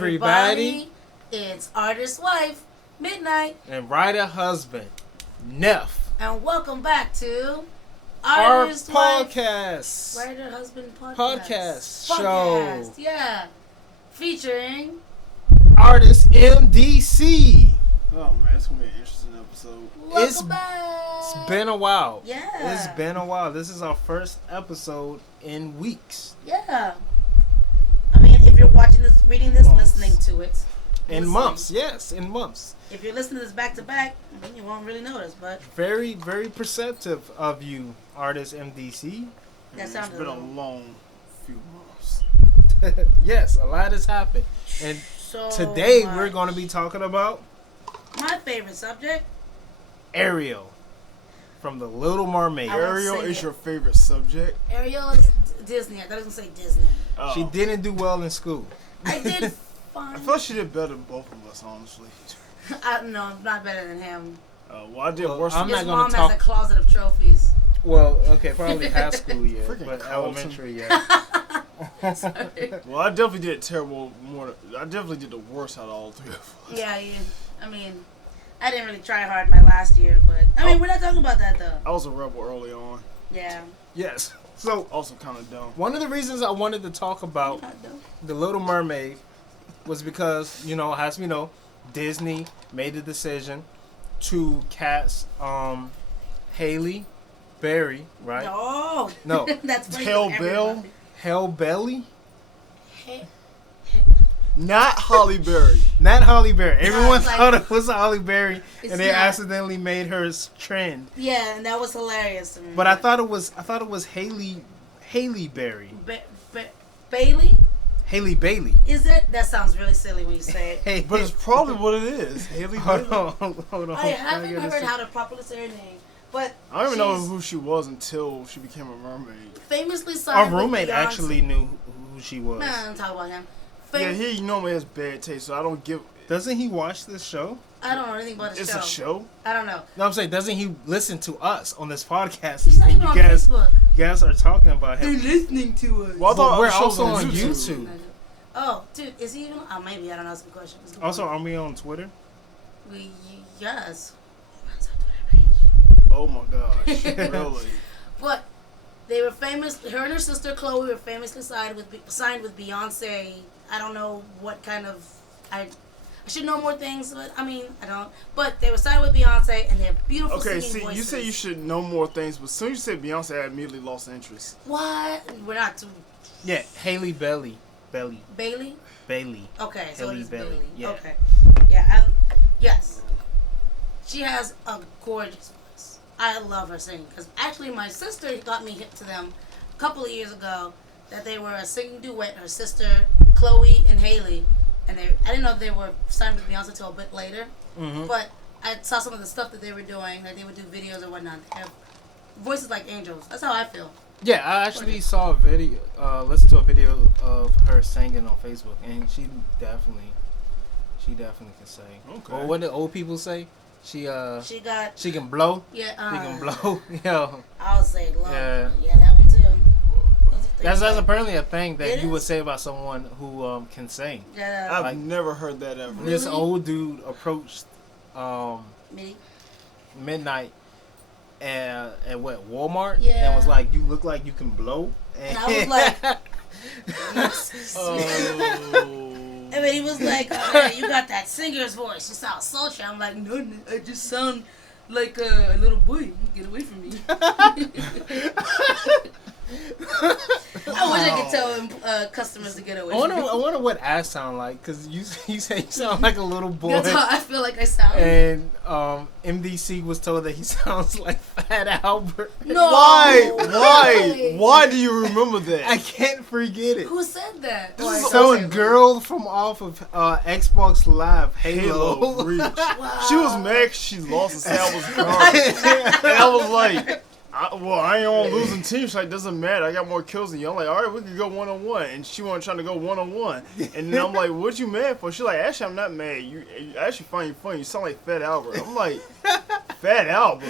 everybody. It's artist wife, Midnight. And writer husband, Neff. And welcome back to our Artist podcast. Wife, Writer Husband Podcast show. Yeah. Featuring Artist MDC. Oh man, it's gonna be an interesting episode. Welcome back. It's been a while. Yeah. It's been a while. This is our first episode in weeks. Yeah. I mean, if you're watching this, reading this, listening to it. In months, yes, in months. If you're listening to this back to back, you won't really notice, but Very, very perceptive of you, Artist MDC. that sounded It's been a long few months. Yes, a lot has happened. And so today much. we're going to be talking about My favorite subject. Ariel from the Little Mermaid. I won't Ariel say is it. your favorite subject. Ariel is Disney. I thought I was going to say Disney. Oh. She didn't do well in school. I did I fine. feel like she did better than both of us, honestly. I don't know. I'm not better than him. Well, I did Well, worse. I'm than His not gonna mom talk- has a closet of trophies. Well, okay, probably high school yet, Freaking but Carlton. elementary yet. Sorry. Well, I definitely did terrible. I definitely did the worst out of all three of us. Yeah, I mean, I didn't really try hard my last year, but I mean, we're not talking about that though. I was a rebel early on. Yeah. Yes. So Also kind of dumb. one of the reasons I wanted to talk about the Little Mermaid was because, as we know, Disney made the decision to cast Halle Bailey, right? No. No. That's funny. Halle for Bailey? everybody. Halle Bailey? Not Halle Berry. Not Halle Berry. Everyone it's like- thought it was Halle Berry, It's and they not. accidentally made her trend. Yeah, and that was hilarious to me. But I thought it was Halle Berry. Bailey? Halle Bailey. Is it? That sounds really silly when you say it. Hey, But it's probably what it is. Haley hold Bailey. on, hold on. I haven't heard how to properly say her name, but I don't even know she's who she was until she became a mermaid. famously Our signed with roommate Beyonce. actually knew who she was. Nah, don't talk about him. Yeah, he normally has bad taste, so I don't give. Doesn't he watch this show? I don't know anything about the It's show. a show. I don't know. No, I'm saying, doesn't he listen to us on this podcast? He's not And even on you guys, Facebook. you guys are talking about him. listening to us. Well, I thought We're the show's also on YouTube. Oh, dude, is he even? Oh, maybe I don't know. Some questions. Also, are we on Twitter? Yes. What's our Twitter page? Oh my gosh, really? But they were famous. Her and her sister Chloe were famously signed with Beyonce. I don't know what kind of. I should know more things, but I mean I don't. But they were signed with Beyonce, and they have beautiful Okay, singing see, voices. you said you should know more things, but as soon as you said Beyonce, I immediately lost interest. What? We're not too. Yeah, Halle Bailey. Bailey. Bailey. Okay, so Halle it is Bailey, Bailey. yeah. Okay. Yeah. Yes. She has a gorgeous voice. I love her singing because actually my sister got me hip to them a couple of years ago. That they were a singing duet. Her sister Chloe and Haley, and I didn't know they were signed with Beyonce until a bit later. Mm-hmm. But I saw some of the stuff that they were doing. Like they would do videos or whatnot. They have voices like angels. That's how I feel. Yeah, I actually saw a video, listened to a video of her singing on Facebook, and she definitely can sing. Okay. Or what do old people say? She got. can blow. Yeah. She can blow. Yo, I'll say love. Yeah. Yeah, that one too. that's apparently a thing that It you would is? say about someone who can sing. Yeah. I've Like- never heard that ever. Really? This old dude approached Me. Midnight at what Walmart Yeah. and was like, "You look like you can blow." And I was like, Oh. and then he was like, oh, yeah, you got that singer's voice. You sound sultry. I'm like, no, I just sound like a little boy. Get away from me. I wish I could tell customers to get away I from me. wonder what I sound like, because you say you sound like a little boy. That's how I feel like I sound. And MDC was told that he sounds like Fat Albert. No. Why do you remember that? I can't forget it. Who said that? This is So okay, a girl from off of Xbox Live, Halo. Reach. Wow. She was mad 'cause she lost and said I was garbage. And I was like, I ain't on losing team. She's like, doesn't matter. I got more kills than you. I'm like, all right, we can go 1-on-1. And she wasn't trying to go 1-on-1. And then I'm like, what you mad for? She's like, actually, I'm not mad. You actually find you funny. You sound like Fat Albert. I'm like, Fat Albert?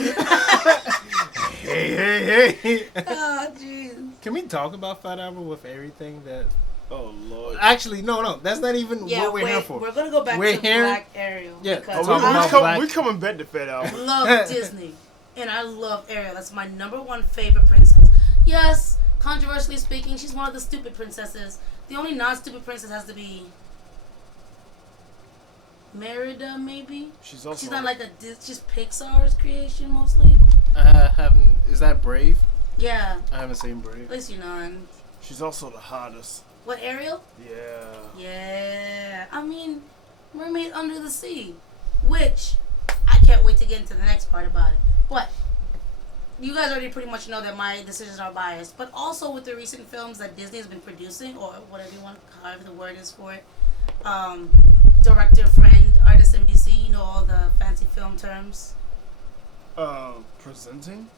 Hey. Oh, jeez. Can we talk about Fat Albert with everything that Oh Lord. Actually, no. That's not even what we're here for. We're gonna go back to Black Ariel. Yeah, because we're coming back to Fat I Albert. love Disney, and I love Ariel. That's my number one favorite princess. Yes, controversially speaking, she's one of the stupid princesses. The only non-stupid princess has to be Merida, maybe. She's not like she's Pixar's creation mostly. Haven't. Is that Brave? Yeah. I haven't seen Brave. At least you know. She's also the hottest. What, Ariel? Yeah. Yeah. I mean, Mermaid Under the Sea, which I can't wait to get into the next part about it. But you guys already pretty much know that my decisions are biased. But also with the recent films that Disney has been producing, or whatever you want, however the word is for it, director, friend, artist, NBC, you know all the fancy film terms. Presenting?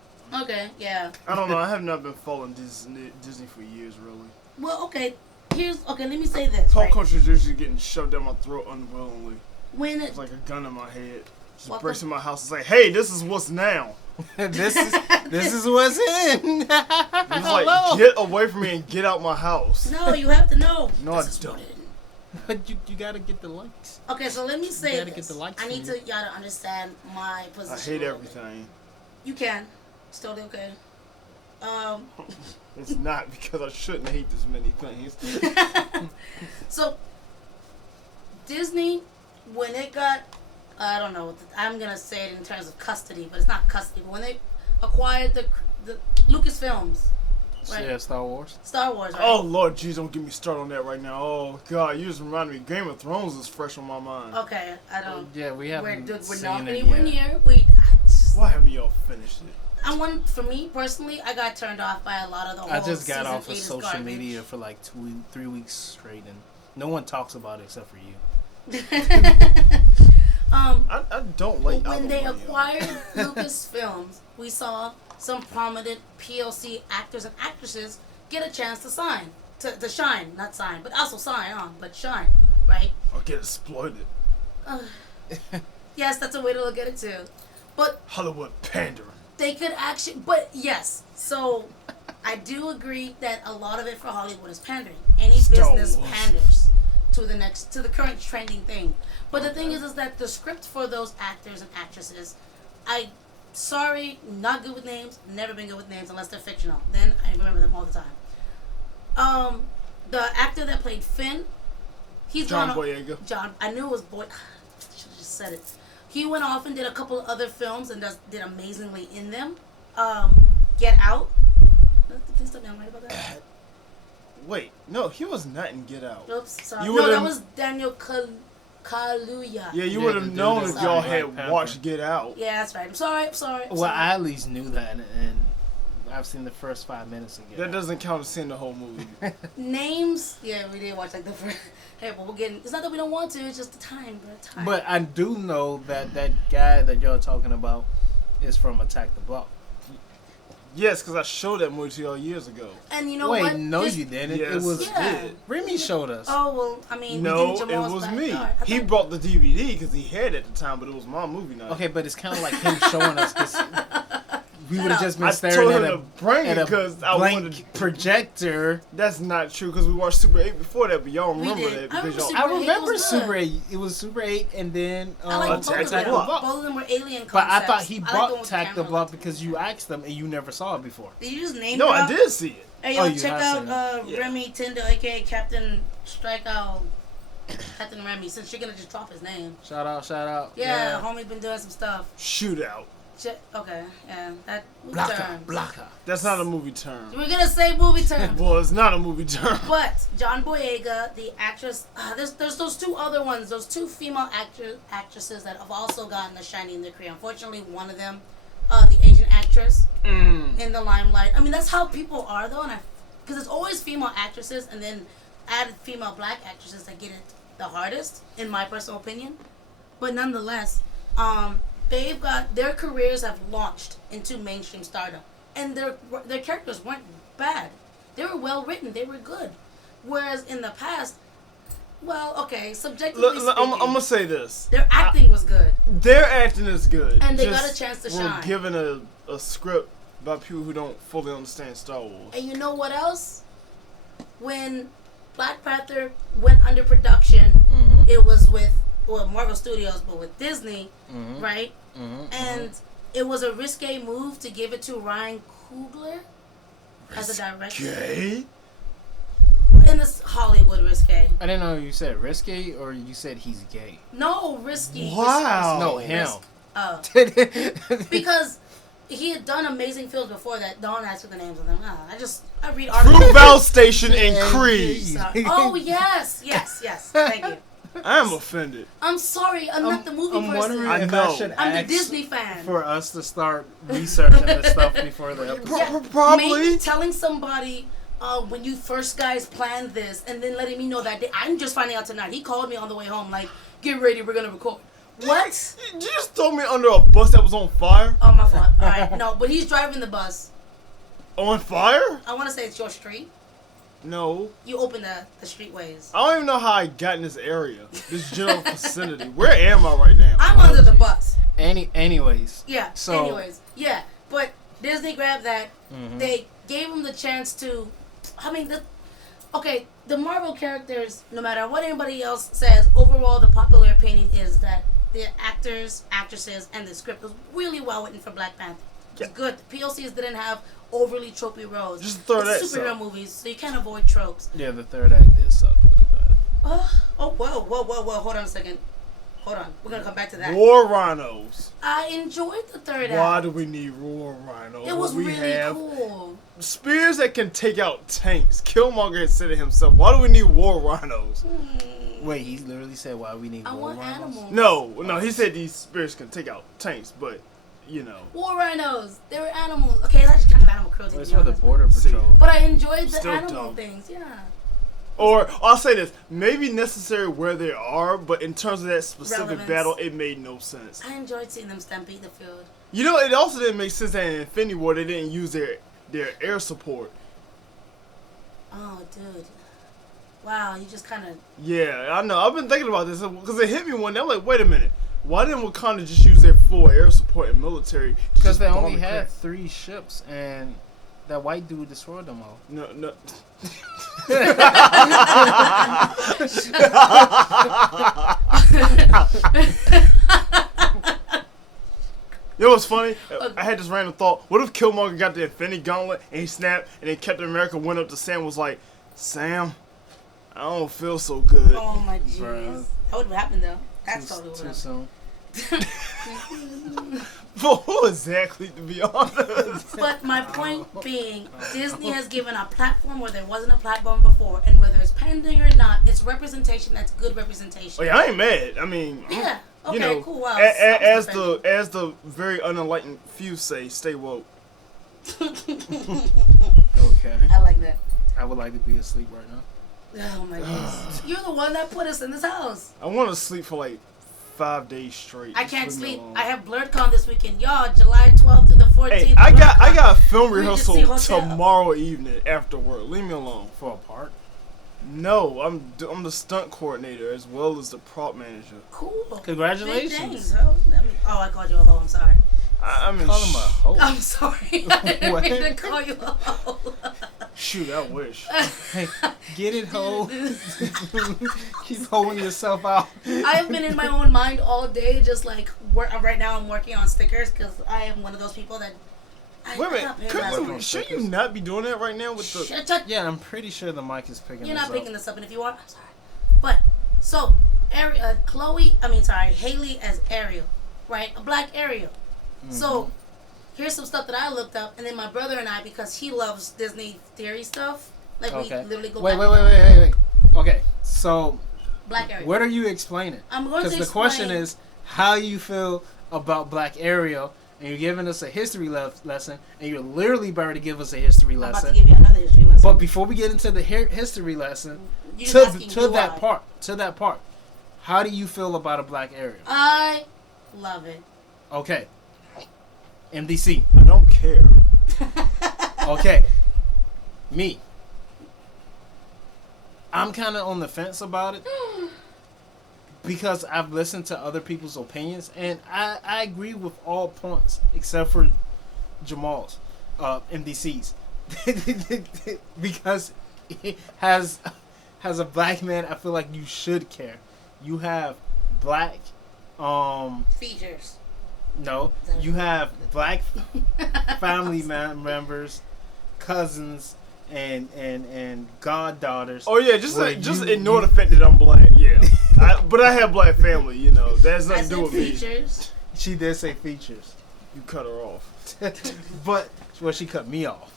Okay, yeah. I don't know. I have not been following Disney for years, really. Well, okay. Let me say this. Pop right? culture is usually getting shoved down my throat unwillingly. When it's like a gun in my head. Just breaks in my house and say, "Hey, this is what's now. this is what's in." It's like, get away from me and get out my house. No, you have to know. No, I don't. But you gotta get the likes. Okay, so let me say you gotta this. Get the likes I need y'all to understand my position. I hate everything. You can. It's totally okay. It's not because I shouldn't hate this many things. So, Disney, when it got, I don't know, I'm going to say it in terms of custody, but it's not custody, but when they acquired the Lucasfilms. Right? Yeah, Star Wars. Star Wars, right? Oh, Lord, jeez, don't get me started on that right now. Oh, God, you just reminded me. Game of Thrones is fresh on my mind. Okay, I don't. Yeah, we haven't We're seen not it anywhere yet. near. Why haven't y'all finished it? For me, personally, I got turned off by a lot of the whole I just got off of season 8 social garbage. media for like 3 weeks straight, and no one talks about it except for you. I don't like when they acquired Lucasfilms, we saw some prominent PLC actors and actresses get a chance to shine, not sign, but also sign on, but shine, right? Or get exploited. Yes, that's a way to look at it too. But Hollywood pandering. They could actually, but yes. So I do agree that a lot of it for Hollywood is pandering. Any business panders to the current trending thing. But the thing is that the script for those actors and actresses, not good with names, never been good with names unless they're fictional. Then I remember them all the time. The actor that played Finn, he's John Boyega. I knew it was Boy. I should have just said it. He went off and did a couple of other films and did amazingly in them. Get Out. Please tell me I'm right about that. Wait, no, he was not in Get Out. Oops, sorry. No, that was Daniel Kaluuya. Yeah, you would have known if y'all had watched Get Out. Yeah, that's right. I'm sorry. Well, I at least knew that, and I've seen the first 5 minutes of Get Out. That doesn't count as seeing the whole movie. Names? Yeah, we did watch like the first. Hey, but we're getting. It's not that we don't want to. It's just the time, bro. But I do know that guy that y'all talking about is from Attack the Block. Yes, because I showed that movie to y'all years ago. And you know what? Wait, no, you didn't. Yes, it was did. Remy showed us. Oh well, I mean, no, it was me. He brought the DVD because he had it at the time, but it was my movie night. Okay, but it's kind of like him showing us because we would have just been I staring told at him to bring it because I wanted projector. That's not true because we watched Super 8 before that, but y'all remember that because y'all. I remember Super 8. It was Super 8, and then I like both of them. Both of them were alien concepts. But I thought he brought Attack the Block because you asked them and you never saw it before. Did you just name? No, I did see it. Hey, yo, check out Remy Tinder, aka Captain Strikeout. Captain Remy, since you're gonna just drop his name. Shout out. Yeah, homie's been doing some stuff. Shootout. Okay, yeah, that Blocker. That's not a movie term. We're gonna say movie term. Well, it's not a movie term. But John Boyega, the actress, there's those two other ones, those two female actresses that have also gotten a shine in their career. Unfortunately, one of them, the Asian actress, in the limelight. I mean, that's how people are though, because it's always female actresses, and then added female black actresses that get it the hardest, in my personal opinion. But nonetheless, their careers have launched into mainstream stardom, and their characters weren't bad. They were well written. They were good. Whereas in the past, well, okay, subjectively speaking, I'm gonna say this: their acting was good. Their acting is good, and they got a chance to shine. We're given a script by people who don't fully understand Star Wars. And you know what else? When Black Panther went under production, it was with Marvel Studios, but with Disney, right? And it was a risque move to give it to Ryan Coogler as a director. Gay? In this Hollywood risque. I didn't know you said risky or you said he's gay. No, risky. Wow. No, him. Because he had done amazing films before that. Don't ask for the names of them. I read articles. Fruitvale Station and Creed. Sorry. Oh, yes. Thank you. I am offended. I'm sorry. I'm not the movie I'm person. wondering I if know. I should I'm the ask Disney fan. for us to start researching this stuff before the episode. Probably. Maybe telling somebody when you first guys planned this and then letting me know that day. I'm just finding out tonight. He called me on the way home like, get ready, we're going to record. What? You just throw me under a bus that was on fire? Oh, my fault. All right. No, but he's driving the bus. On fire? I want to say it's your street. No. You open the streetways. I don't even know how I got in this area, this general vicinity. Where am I right now? I'm under the bus. Anyways. Yeah. So, anyways. Yeah. But Disney grabbed that. They gave him the chance to. I mean, the Marvel characters, no matter what anybody else says, overall the popular opinion is that the actors, actresses, and the script was really well written for Black Panther. It was good. The POCs didn't have overly tropey roles. Just throw that superhero stuff. movies, so you can't avoid tropes. Yeah, the third act did suck pretty bad. Whoa. Hold on a second. Hold on. We're going to come back to that. War rhinos. I enjoyed the third Why act. do we need war rhinos? It was we really have cool. spears that can take out tanks. Killmonger had said it himself. Why do we need war rhinos? Wait, he literally said why we need I war want rhinos? animals. No, he said these spears can take out tanks, but, you know. War rhinos. They were animals. Okay, that's kind of animal cruelty. Well, it's to be for the honest. border See. patrol. But I enjoyed the Still animal dumb. things. Yeah. Or, I'll say this, maybe necessary where they are, but in terms of that specific Relevance. battle, it made no sense. I enjoyed seeing them stampede the field. You know, it also didn't make sense that in Infinity War they didn't use their air support. Oh, dude. Wow, you just kind of. Yeah, I know. I've been thinking about this because it hit me one day. I'm like, wait a minute. Why didn't Wakanda just use their full air support and military? Because just they bomb only the had crap? 3 ships and that white dude destroyed them all. No. You know what's funny? I had this random thought. What if Killmonger got the Infinity Gauntlet and he snapped and then Captain America went up to Sam and was like, Sam, I don't feel so good. Oh, my jeez. Bruh. That would have happened, though. That's totally Too what soon. For who exactly, to be honest? But my point being, Disney has given a platform where there wasn't a platform before, and whether it's pending or not, it's representation that's good representation. Oh, yeah, I ain't mad. I mean, Yeah. Okay, you know, cool. Wow. as the very unenlightened few say, stay woke. Okay. I like that. I would like to be asleep right now. Oh my goodness. You're the one that put us in this house. I want to sleep for like 5 days straight. I Just can't leave me sleep. alone. I have BlurredCon this weekend. Y'all, July 12th through the 14th. Hey, I got a film Regency rehearsal Hotel. tomorrow evening after work. Leave me alone. For a part? No, I'm the stunt coordinator as well as the prop manager. Cool. Congratulations. Big things, ho. Oh, I called you a hoe. I'm sorry. I mean, Call him a hoe. I'm sorry. I didn't What? mean to call you a hoe. shoot, I wish. Hey, get it, hoe. Keep holding yourself out. I have been in my own mind all day, just like right now. I'm working on stickers because I am one of those people that. Wait a minute, should you not be doing that right now with the? Shut up. Yeah, I'm pretty sure the mic is picking You're this not up. picking this up, and if you are, I'm sorry. But so, Haley as Ariel, right? A black Ariel. Mm-hmm. So, here's some stuff that I looked up, and then my brother and I, because he loves Disney theory stuff, like Okay. we literally go Wait. back. Okay, so Black Ariel. what are you explaining? I'm going to Because the explain. question is how you feel about Black Ariel, and you're giving us a history lesson, and you're literally about to give us a history I'm about lesson. to give you another history lesson. But before we get into the history lesson, You're just asking, do that I? part, how do you feel about a Black Ariel? I love it. Okay, MDC. I don't care. Okay, me. I'm kind of on the fence about it because I've listened to other people's opinions, and I agree with all points except for Jamal's, MDC's, because he has as a black man, I feel like you should care. You have black, features. no, you have black family members, cousins, and goddaughters. Oh yeah, just ignore the fact that I'm black. Yeah, but I have black family. You know, that has nothing to do with features. Me. She did say features. You cut her off, but she cut me off.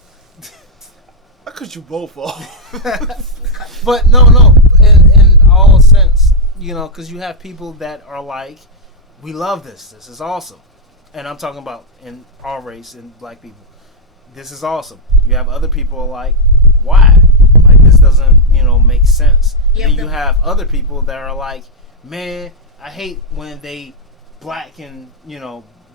I cut you both off. But no, in all sense, you know, because you have people that are like, we love this. This is awesome, and I'm talking about in our race and black people. This is awesome. You have other people like, why? Like, this doesn't, make sense. Yep, Then you have other people that are like, man, I hate when they black and,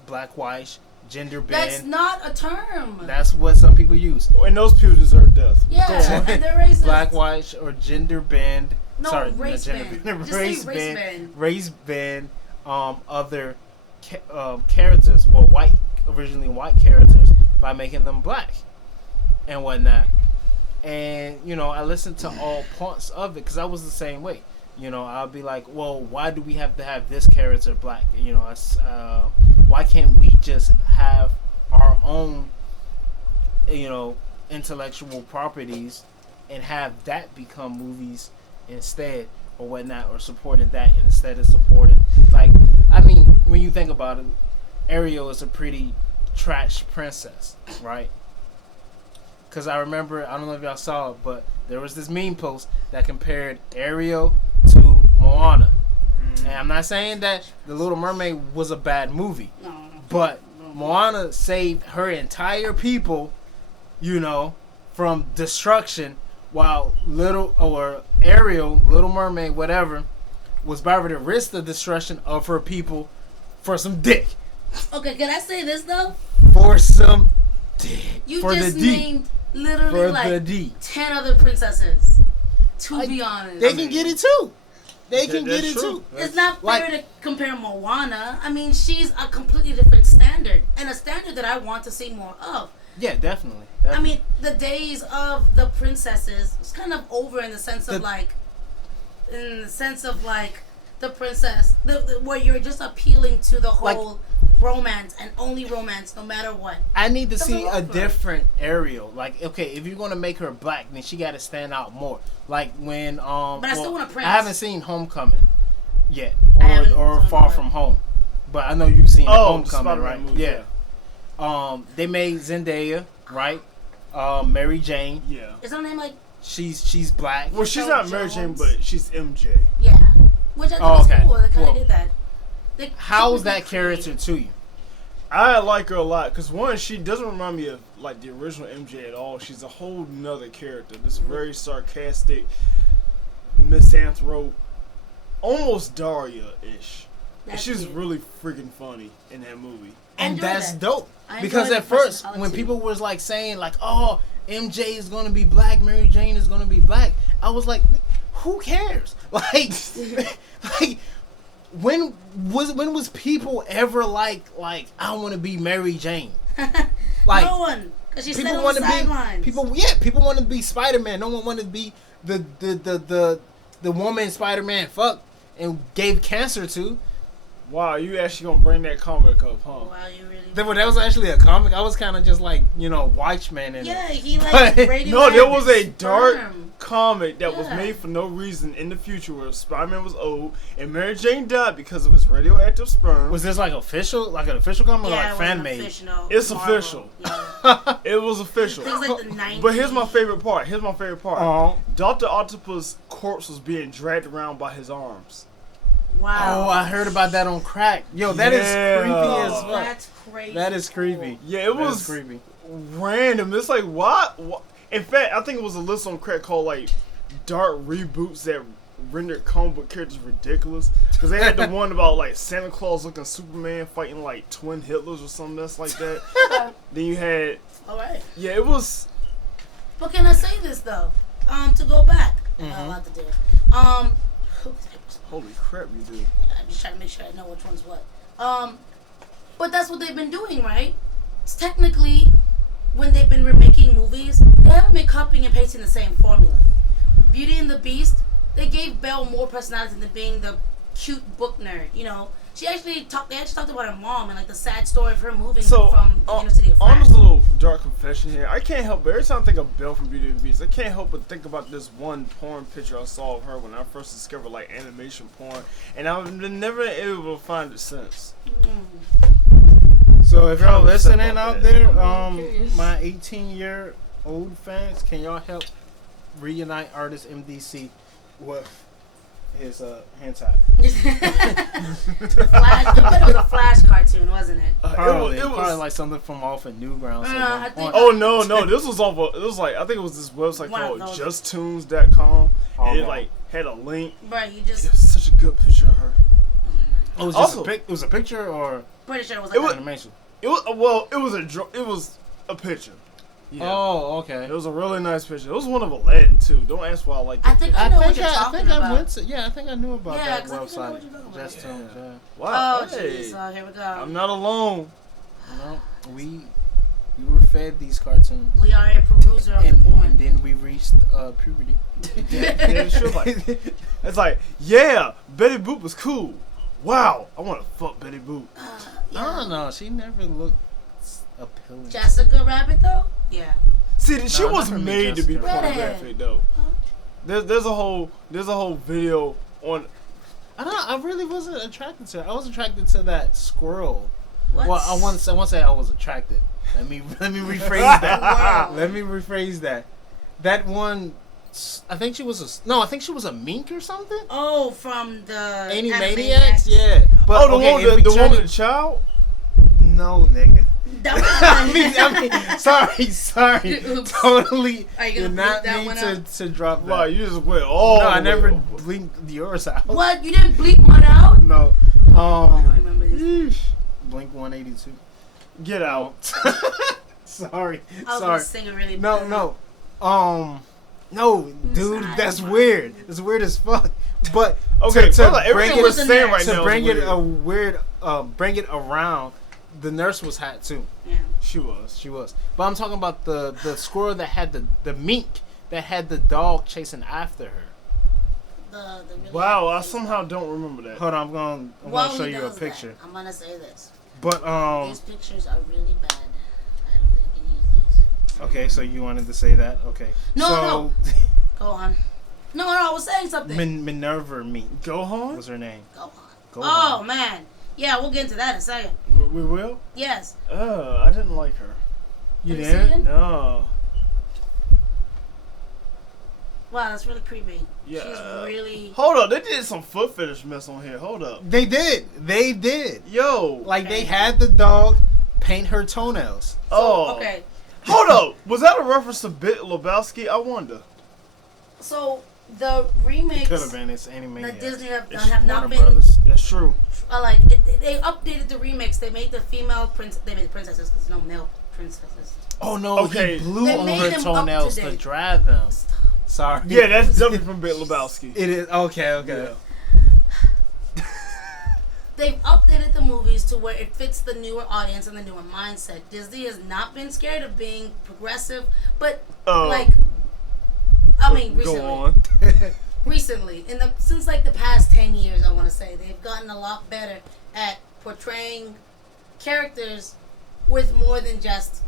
black-white, gender bend. That's not a term. That's what some people use. And those people deserve death. Yeah, and they're racist. Black, white, or gender bend. No, sorry, race gender bend. Just race say race bend. Race bend. Other characters, originally white characters, by making them black and whatnot. And I listened to all parts of it because I was the same way. I'll be like, well, why do we have to have this character black? Why can't we just have our own, intellectual properties and have that become movies instead or whatnot, or supporting that instead of supporting, when you think about it, Ariel is a pretty trash princess, right? Because I remember, I don't know if y'all saw it, but there was this meme post that compared Ariel to Moana. And I'm not saying that The Little Mermaid was a bad movie, but Moana saved her entire people, from destruction, while Ariel, Little Mermaid, whatever, was about to risk the destruction of her people for some dick. Okay, can I say this though? For some dick. You for just the D. named literally for like the D. 10 other princesses. To be honest, they can get it too. They can get it true. too. It's not fair to compare Moana. I mean, she's a completely different standard, and a standard that I want to see more of. Yeah, definitely. I mean, the days of the princesses is kind of over in the sense of the princess, where you're just appealing to the whole romance and only romance, no matter what. I need to see a different Ariel. Like, okay, if you're gonna make her black, then she got to stand out more. Like when But I still want a prince. I haven't seen Homecoming yet, or or Far From Home, but I know you've seen Homecoming, right? Movie, yeah. They made Zendaya, right? Mary Jane. Yeah. Is her name like? She's black. Well, she's not Mary Jane, but she's MJ. Yeah. Which I think is cool. They kind of did that. How's that character to you? I like her a lot because one, she doesn't remind me of like the original MJ at all. She's a whole nother character. This very sarcastic, misanthrope, almost Daria-ish. And she's really freaking funny in that movie. And that's dope. Because at first, when people was like saying like, "Oh, MJ is gonna be black, Mary Jane is gonna be black," I was like, "Who cares?" Like, when was people ever like I want to be Mary Jane? Like no one, because she's still on the sidelines. People want to be Spider-Man. No one wanted to be the woman Spider-Man fucked and gave cancer to. Wow, you actually gonna bring that comic up, huh? Wow, you really. That was actually a comic. I was kind of just like, Watchman in it. Yeah, he like radioactive. No, there was a dark sperm. comic that was made for no reason in the future where Spider-Man was old and Mary Jane died because of his radioactive sperm. Was this like an official comic or like fan made? It's Marvel. official. Yeah. It was official. Things like the 90s. But here's my favorite part. Dr. Octopus' corpse was being dragged around by his arms. Wow. Oh, I heard about that on crack. Yo, that is creepy as fuck. That's crazy. That is creepy. Yeah, it was creepy. Random. It's like, what? In fact, I think it was a list on crack called like dark reboots that rendered comic book characters ridiculous. Because they had the one about like Santa Claus looking Superman fighting like twin Hitlers or something mess like that. Then you had. Alright. Yeah, it was. But can I say this though? To go back. I'm about to do. Holy crap, you do. I'm just trying to make sure I know which one's what. But that's what they've been doing, right? It's technically, when they've been remaking movies, they haven't been copying and pasting the same formula. Beauty and the Beast they gave Belle more personality than being the cute book nerd. You know, they actually talked about her mom and like the sad story of her moving from the inner city of on France. this little dark confession here, I can't help but every time I think of Belle from Beauty and the Beast, I can't help but think about this one porn picture I saw of her when I first discovered like animation porn, and I've never been able to find it since. So if y'all Kinda upset listening about out that. there, curious. my 18-year-old fans, can y'all help reunite artist MDC with his hentai? The Flash. I bet it was a Flash cartoon, wasn't it? Probably, It was probably like something from off of Newgrounds. I think- Oh no! This was off. It was like I think it was this website One of called those. JustTunes.com. Oh, And it no. like had a link. Right, you It just was such a good picture of her. It was Also- it was a picture or pretty sure it was It like was- that. animation? It was it was a picture. Yeah. Oh, okay. It was a really nice picture. It was one of Aladdin too. Don't ask why I like that. I think picture. I know what you're talking about. went to. Yeah, I think I knew about Yeah, that 'cause I think I know website. what you're talking about. Just Tunes, yeah. Wow. Oh hey, jeez, here we go. I'm not alone. No, we were fed these cartoons, We are a peruser of the and porn. then we reached puberty. Yeah, sure, like, it's like, yeah, Betty Boop was cool. Wow, I want to fuck Betty Boop. I don't know. She never looked appealing. Jessica Rabbit though? Yeah. See, she No, was not for me, made to be Jessica. pornographic though. There's a whole video on. I really wasn't attracted to her. I was attracted to that squirrel. What? Well, I want to say I was attracted. Let me rephrase that. Wow. Let me rephrase that. That one, I think she was a mink or something. Oh, from the Animaniacs, yeah. But Oh, the okay, one, if we the turn one with it- the child. No, nigga. That was I mean, sorry. Oops. Totally. Are you Did gonna not bleep that mean one to, out? to drop that. Wow, you just went all. No, I the way never over. blinked yours out. What? You didn't bleep mine out? No. I don't remember this. Blink 182. Get out. Sorry. I was Sorry. gonna sing it really No, bad. no, dude, sorry. that's weird. It's weird as fuck. But Okay, to brother, bring everything it, we're saying right to now bring is it weird. bring it around. The nurse was hot too. Yeah. She was. She was. But I'm talking about the squirrel that had the mink that had the dog chasing after her. The really Wow, I face somehow one. don't remember that. Hold on, I'm gonna While show he you a does picture. that, I'm gonna say this. But These pictures are really bad. I don't think you can use these. okay, so you wanted to say that? Okay. No, so, Go on. No, I was saying something. Minerva Mink Gohan? was her name. Go on. Go Oh on. man. Yeah, we'll get into that in a second. We will? Yes. I didn't like her. You Have you didn't? seen it? No. Wow, that's really creepy. Yeah. She's really. Hold up, they did some foot fetish mess on here. Hold up. They did. Yo. Like they had the dog paint her toenails. Oh. Okay. Hold up. Was that a reference to Bit Lebowski? I wonder. So the remakes Could have been. It's animated. that Disney have done It's have not Warner been Brothers. That's true. like they updated the remakes. They made the female prince. They made the princesses because no male princesses. Oh no! Okay. He blew They on made her them toenails to up-to-date. drive them. Sorry. Yeah, that's definitely from Bit Lebowski. It is okay. Okay. Yeah. They've updated the movies to where it fits the newer audience and the newer mindset. Disney has not been scared of being progressive, but like, I mean, recently, Go on. recently, since like the past 10 years, I want to say they've gotten a lot better at portraying characters with more than just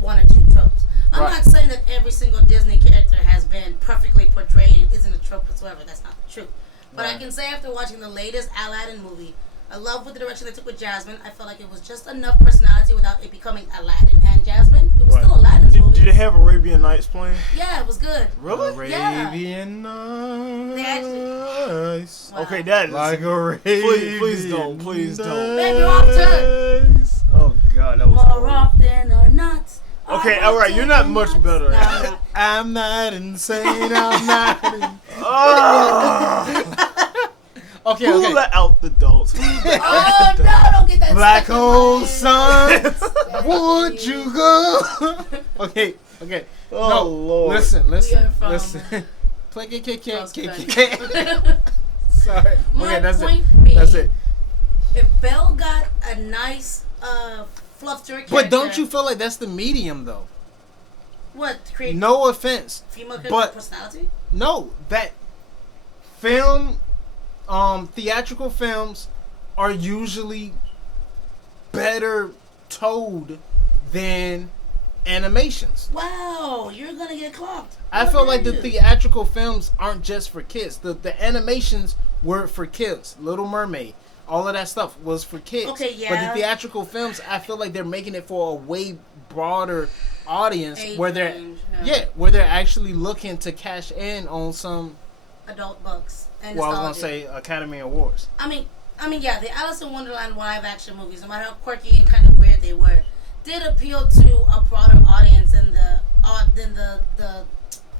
one or two tropes. I'm Right. not saying that every single Disney character has been perfectly portrayed and isn't a trope whatsoever. That's not the truth. But I Right. can say after watching the latest Aladdin movie, I love what the direction they took with Jasmine. I felt like it was just enough personality without it becoming Aladdin and Jasmine. It was Right. still Aladdin's movie. Did it have Arabian Nights playing? Yeah, it was good. Really? Yeah. Arabian They actually- Nights. Wow. Okay, that is. Like Arabian. Please don't, please don't. Baby, off to Nights. Oh God, that was more horrible. often or not. Okay, I all right, want you're to not be much nuts. better. No, I'm not. I'm not insane. I'm not. Oh, Okay. who Okay. let out the adults? Oh no! Don't get that. Black stuck in hole my sun, head. would you go? Okay. Okay. Oh No, Lord. Listen. We are from Listen. Play Close KKK. Sorry. My Okay, that's it. point being, That's it. If Belle got a nice fluff to her character, But don't you feel like that's the medium though? what create No offense. female character but- personality? No, that theatrical films are usually better told than animations. Wow, you're gonna get clocked. I feel like the theatrical films aren't just for kids. The animations were for kids. Little Mermaid, all of that stuff was for kids. Okay, yeah. But the theatrical films, I feel like they're making it for a way broader audience Age where they're range, where they're actually looking to cash in on some adult books and well, I was gonna nostalgia. say Academy Awards. I mean, yeah, the Alice in Wonderland live action movies, no matter how quirky and kind of weird they were, did appeal to a broader audience than the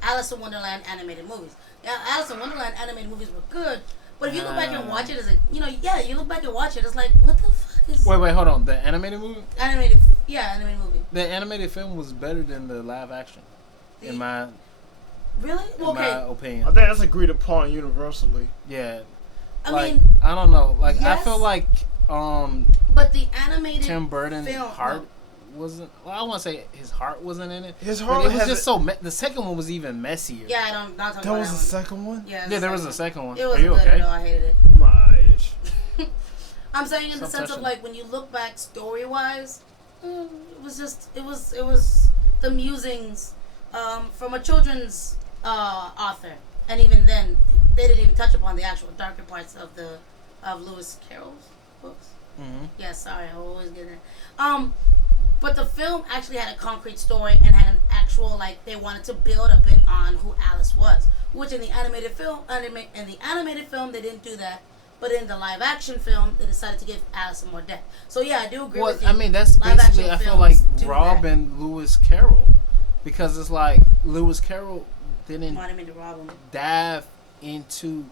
Alice in Wonderland animated movies. Yeah, Alice in Wonderland animated movies were good, but if you look back and watch it as a, you look back and watch it, it's like, what the fuck is Wait, hold on. The animated movie? animated movie. The animated film was better than the live action, in my Really? my Okay. opinion. I think that's agreed upon universally. Yeah. I Like, mean, I don't know. Like I yes. feel like but the animated Tim Burton's film, heart wasn't. Well, I want to say his heart wasn't in it. His But heart it was has just so. The second one was even messier. Yeah, not talking That about was that the one. second one? Yeah, Yeah, there was a second one. It Are wasn't you good okay? at all. I hated it. My age. I'm saying in the Stop sense of touching like when you look back story wise, it was the musings from a children's author, and even then they didn't even touch upon the actual darker parts of Lewis Carroll's books. Mm-hmm. Yeah, sorry, I always get that. But the film actually had a concrete story and had an actual they wanted to build a bit on who Alice was, which in the animated film they didn't do that. But in the live action film, they decided to give Alice more depth. So yeah, I do agree with you. I mean, that's Live basically. action I feel like films do Robin Lewis Carroll, because it's like Lewis Carroll didn't Wanted me to rob him. dive into.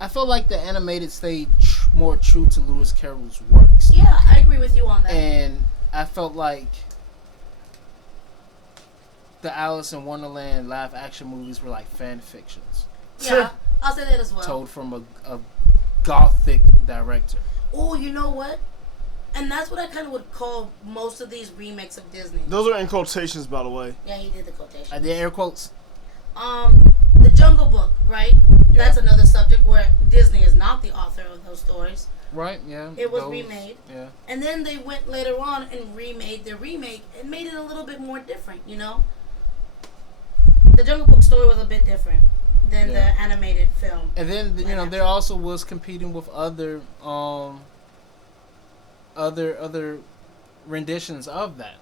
I feel like the animated stayed more true to Lewis Carroll's works. Yeah, I agree with you on that. And I felt like the Alice in Wonderland live action movies were like fan fictions. Yeah, I'll say that as well. Told from a gothic director. Oh, you know what? And that's what I kind of would call most of these remakes of Disney. Those are in quotations, by the way. Yeah, he did the quotation. I did air quotes. The Jungle Book, right? Yeah. That's another subject where Disney is not the author of those stories. Right, yeah. It was remade. Yeah. And then they went later on and remade their remake and made it a little bit more different, you know? The Jungle Book story was a bit different than the animated film. And then, there also was competing with other other renditions of that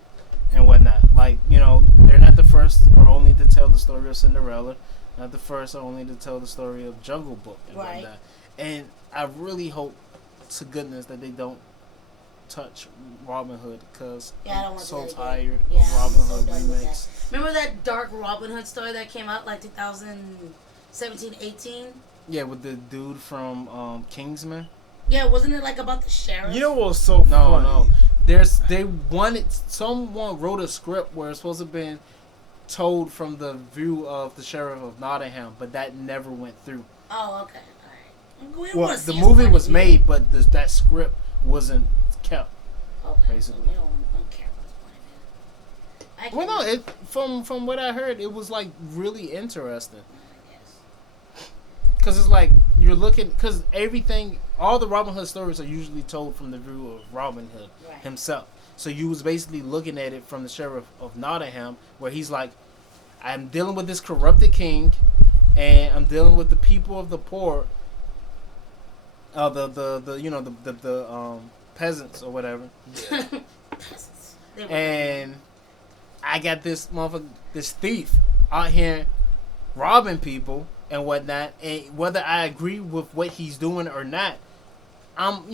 and whatnot. Like, they're not the first or only to tell the story of Cinderella, not the first or only to tell the story of Jungle Book and whatnot. And I really hope to goodness that they don't touch Robin Hood, because I'm so tired of Robin Hood remakes. Remember that dark Robin Hood story that came out like 2017, 18? Yeah, with the dude from Kingsman. Yeah, wasn't it like about the sheriff? You know what was so funny? No. Someone wrote a script where it's supposed to have been told from the view of the sheriff of Nottingham, but that never went through. Oh, okay. All right. Well, the movie was made, but that script wasn't kept. Okay. Basically. We don't care about the point of it. From what I heard, it was like really interesting. I guess. Because it's like you're looking, because all the Robin Hood stories are usually told from the view of Robin Hood himself. So you was basically looking at it from the sheriff of Nottingham, where he's like, I'm dealing with this corrupted king, and I'm dealing with the people of the poor, the peasants or whatever. Peasants. And I got this thief out here robbing people and whatnot, and whether I agree with what he's doing or not, I'm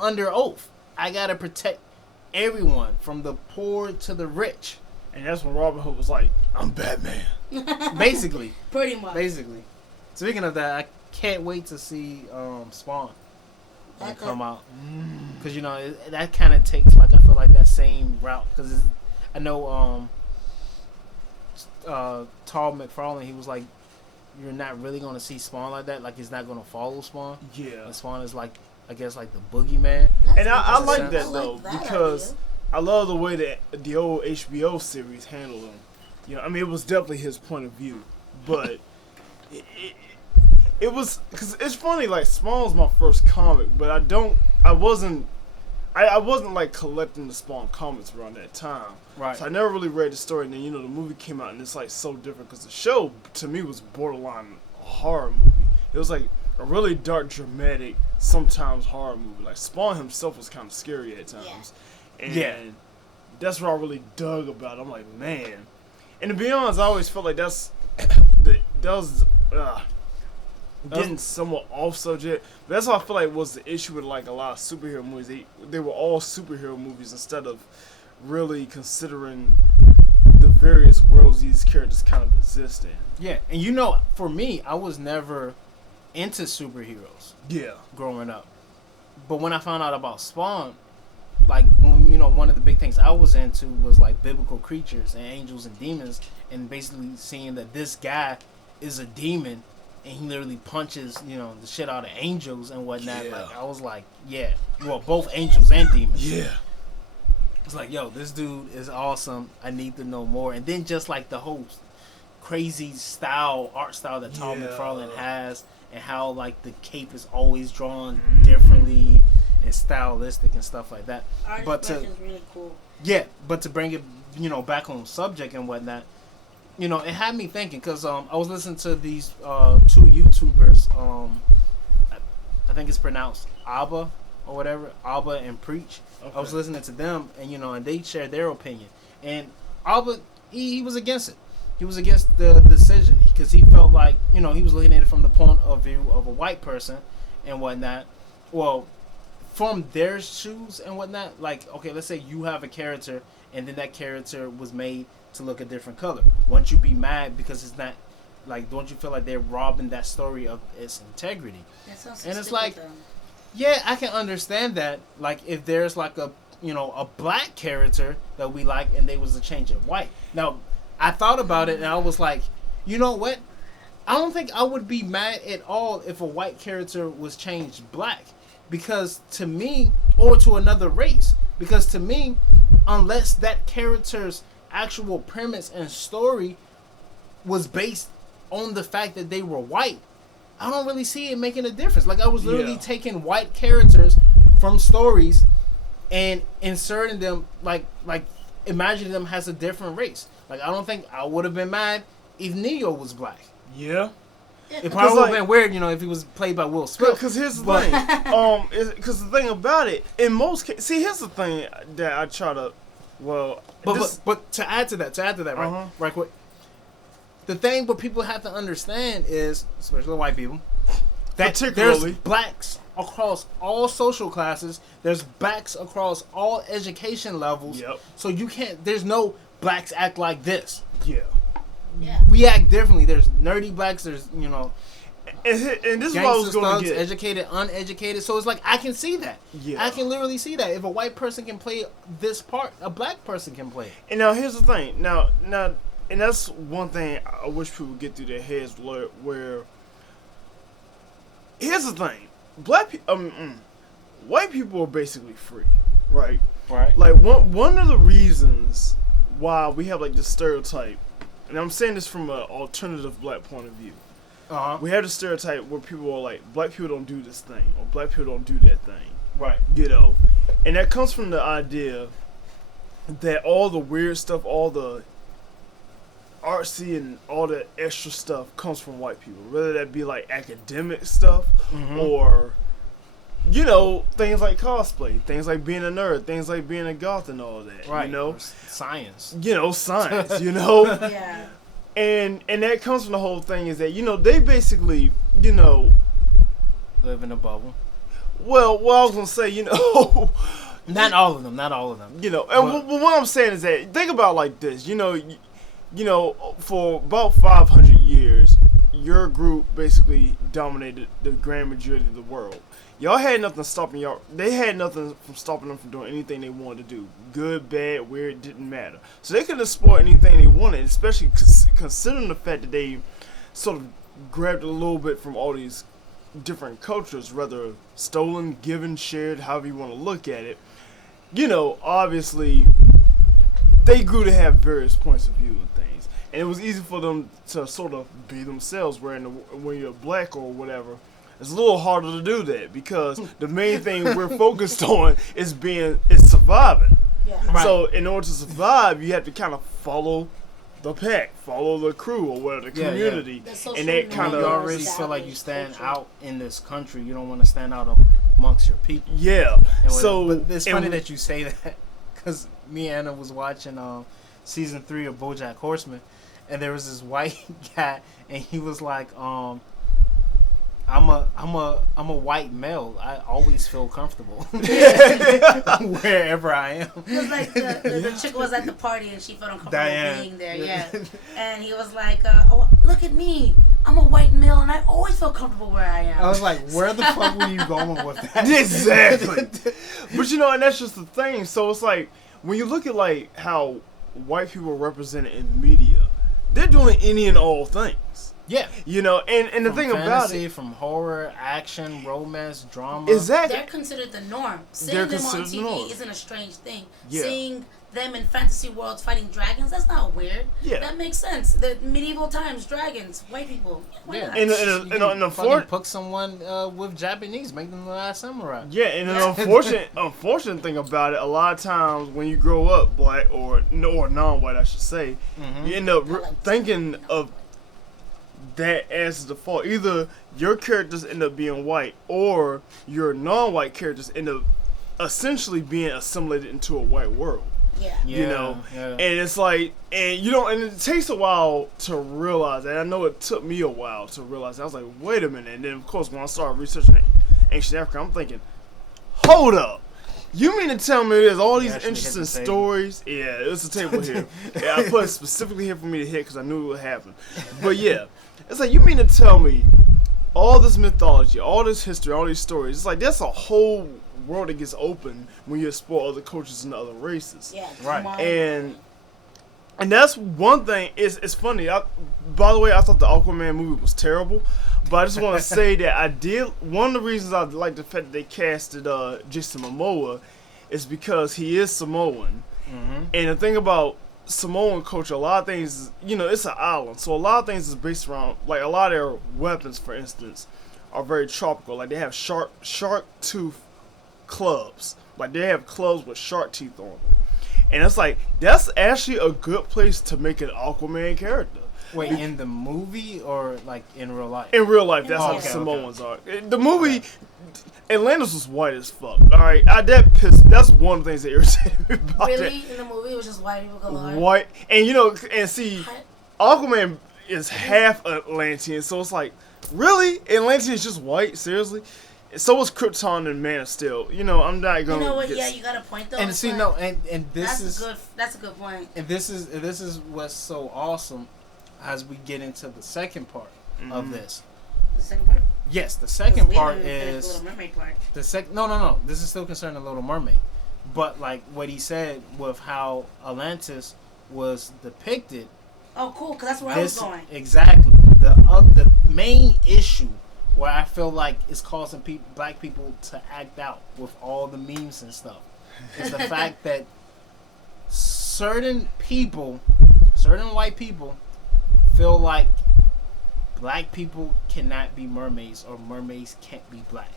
under oath. I gotta protect everyone from the poor to the rich. And that's when Robin Hood was like, I'm Batman. Basically. Pretty much. Basically. Speaking of that, I can't wait to see Spawn come out. Because, that kind of takes, I feel like that same route. Because I know Todd McFarlane, he was like, you're not really going to see Spawn like that. Like, it's not going to follow Spawn. Yeah. And Spawn is like, I guess, like the boogeyman. And I like that, I though, like that because idea. I love the way that the old HBO series handled him. It was definitely his point of view. But it was, because it's funny, like, Spawn was my first comic, but I wasn't like collecting the Spawn comics around that time. Right. So I never really read the story, and then, the movie came out, and it's like so different, because the show, to me, was borderline a horror movie. It was like a really dark, dramatic, sometimes horror movie. Like, Spawn himself was kind of scary at times. And that's what I really dug about it. I'm like, man. And to be honest, I always felt like that was getting somewhat off subject. But that's what I feel like was the issue with like a lot of superhero movies. They were all superhero movies instead of really considering the various worlds these characters kind of exist in. Yeah, and for me, I was never into superheroes. Yeah. Growing up. But when I found out about Spawn, like, one of the big things I was into was like biblical creatures and angels and demons, and basically seeing that this guy is a demon and he literally punches, the shit out of angels and whatnot. Yeah. Like, I was like, yeah, well, both angels and demons. Yeah. It's like, yo, this dude is awesome. I need to know more. And then just like the whole crazy art style that Tom McFarlane has, and how like the cape is always drawn differently and stylistic and stuff like that. Art is really cool. Yeah, but to bring it, back on subject and whatnot, it had me thinking, because I was listening to these two YouTubers. I think it's pronounced Abba or whatever, Abba and Preach. Okay. I was listening to them, and and they shared their opinion. And Abba, he was against it. He was against the decision because he felt like he was looking at it from the point of view of a white person and whatnot. Well, from their shoes and whatnot, like, okay, let's say you have a character and then that character was made to look a different color. Won't you be mad because it's not, like, don't you feel like they're robbing that story of its integrity? And it's like, yeah, I can understand that. Like, if there's like a black character that we like and they was to change it white. Now, I thought about it and I was like, you know what? I don't think I would be mad at all if a white character was changed black. Because to me, or to another race, because to me, unless that character's actual premise and story was based on the fact that they were white, I don't really see it making a difference. Like, I was literally taking white characters from stories and inserting them, like imagining them as a different race. Like, I don't think I would have been mad if Neo was black. Yeah. It probably would have been weird, if he was played by Will Smith. Because here's the thing. Because the thing about it, in most cases, see, here's the thing that I try to, but to add to that, right quick. The thing what people have to understand is, especially white people, that there's blacks across all social classes. There's blacks across all education levels. Yep. So there's no blacks act like this. Yeah. Yeah. We act differently. There's nerdy blacks. There's and this is what I was going to get. Educated, uneducated. So it's like I can see that. Yeah. I can literally see that. If a white person can play this part, a black person can play it. And now here's the thing. Now, and that's one thing I wish people would get through their heads. Where here's the thing, white people are basically free, right? Right. Like one of the reasons why we have like this stereotype. And I'm saying this from an alternative black point of view. Uh-huh. We have the stereotype where people are like, black people don't do this thing, or black people don't do that thing. Right. And that comes from the idea that all the weird stuff, all the artsy and all the extra stuff comes from white people. Whether that be like academic stuff, or, things like cosplay, things like being a nerd, things like being a goth and all that. Right. Science. Science, Yeah. And that comes from the whole thing is that, they basically, live in a bubble. Well, I was going to say, Not all of them. And what I'm saying is that, think about it like this, for about 500 years, your group basically dominated the grand majority of the world. Y'all had nothing stopping y'all. They had nothing from stopping them from doing anything they wanted to do. Good, bad, weird, didn't matter. So they could exploit anything they wanted, especially considering the fact that they sort of grabbed a little bit from all these different cultures, whether stolen, given, shared, however you want to look at it. Obviously, they grew to have various points of view and things. and it was easy for them to sort of be themselves. When you're black or whatever, it's a little harder to do that because the main thing we're focused on is surviving. Yeah. Right. So in order to survive, you have to kind of follow the pack, follow the crew or whatever, the community, and that kind You of already feel like you stand out in this country. You don't want to stand out amongst your people. yeah. But it's funny that you say that because me and Anna was watching season 3 of BoJack Horseman, and there was this white guy, and he was like, I'm a white male. I always feel comfortable wherever I am. It was like the chick was at the party and she felt uncomfortable being there. Yeah, and he was like, "Oh, look at me. I'm a white male and I always feel comfortable where I am." I was like, "Where the fuck were you going with that?" Exactly. But and that's just the thing. So it's like when you look at like how white people are represented in media, they're doing any and all things. Yeah. And the thing about it, from horror, action, romance, drama. Exactly. They're considered the norm. Seeing them on the norm. TV isn't a strange thing. Yeah. Seeing them in fantasy worlds fighting dragons, that's not weird. Yeah. That makes sense. The medieval times, dragons, white people. Why not? And fucking put someone with Japanese, make them the last samurai. Yeah, and an unfortunate thing about it, a lot of times when you grow up black or non-white, I should say, you end up thinking of that as the default. Either your characters end up being white or your non-white characters end up essentially being assimilated into a white world. Yeah. And it's like, and it takes a while to realize that. I know it took me a while to realize that. I was like, wait a minute. And then of course when I started researching ancient Africa, I'm thinking, hold up. You mean to tell me there's all these interesting stories? Yeah, it's a table here. Yeah, I put it specifically here for me to hit because I knew it would happen. But yeah, it's like, you mean to tell me all this mythology, all this history, all these stories, it's like that's a whole world that gets open when you explore other cultures and other races. Yeah, right. And that's one thing. It's funny. By the way, I thought the Aquaman movie was terrible, but I just want to say that one of the reasons I like the fact that they casted Jason Momoa is because he is Samoan, and the thing about Samoan culture, a lot of things, it's an island, so a lot of things is based around, like a lot of their weapons, for instance, are very tropical. Like they have shark tooth clubs. Like they have clubs with shark teeth on them. And it's like, that's actually a good place to make an Aquaman character. Wait, in the movie or like in real life? In real life, that's how the Samoans are. The movie, Atlantis was white as fuck. Alright, that's one of the things that irritated me about that. Really? In the movie, it was just white people galore? White. And see, Aquaman is half Atlantean, so it's like, really? Atlantean is just white? Seriously? So was Krypton and Man of Steel. I'm not going to... You know what? Yeah, you got a point, though. And see, no, and this that's a good point. And this is what's so awesome as we get into the second part of this. The second part? Yes, the second part is... The Little Mermaid part. No. This is still concerning the Little Mermaid. But, like, what he said with how Atlantis was depicted... Oh, cool, because that's where I was going. Exactly. The main issue where I feel like it's causing black people to act out with all the memes and stuff is the fact that certain white people feel like black people cannot be mermaids or mermaids can't be black.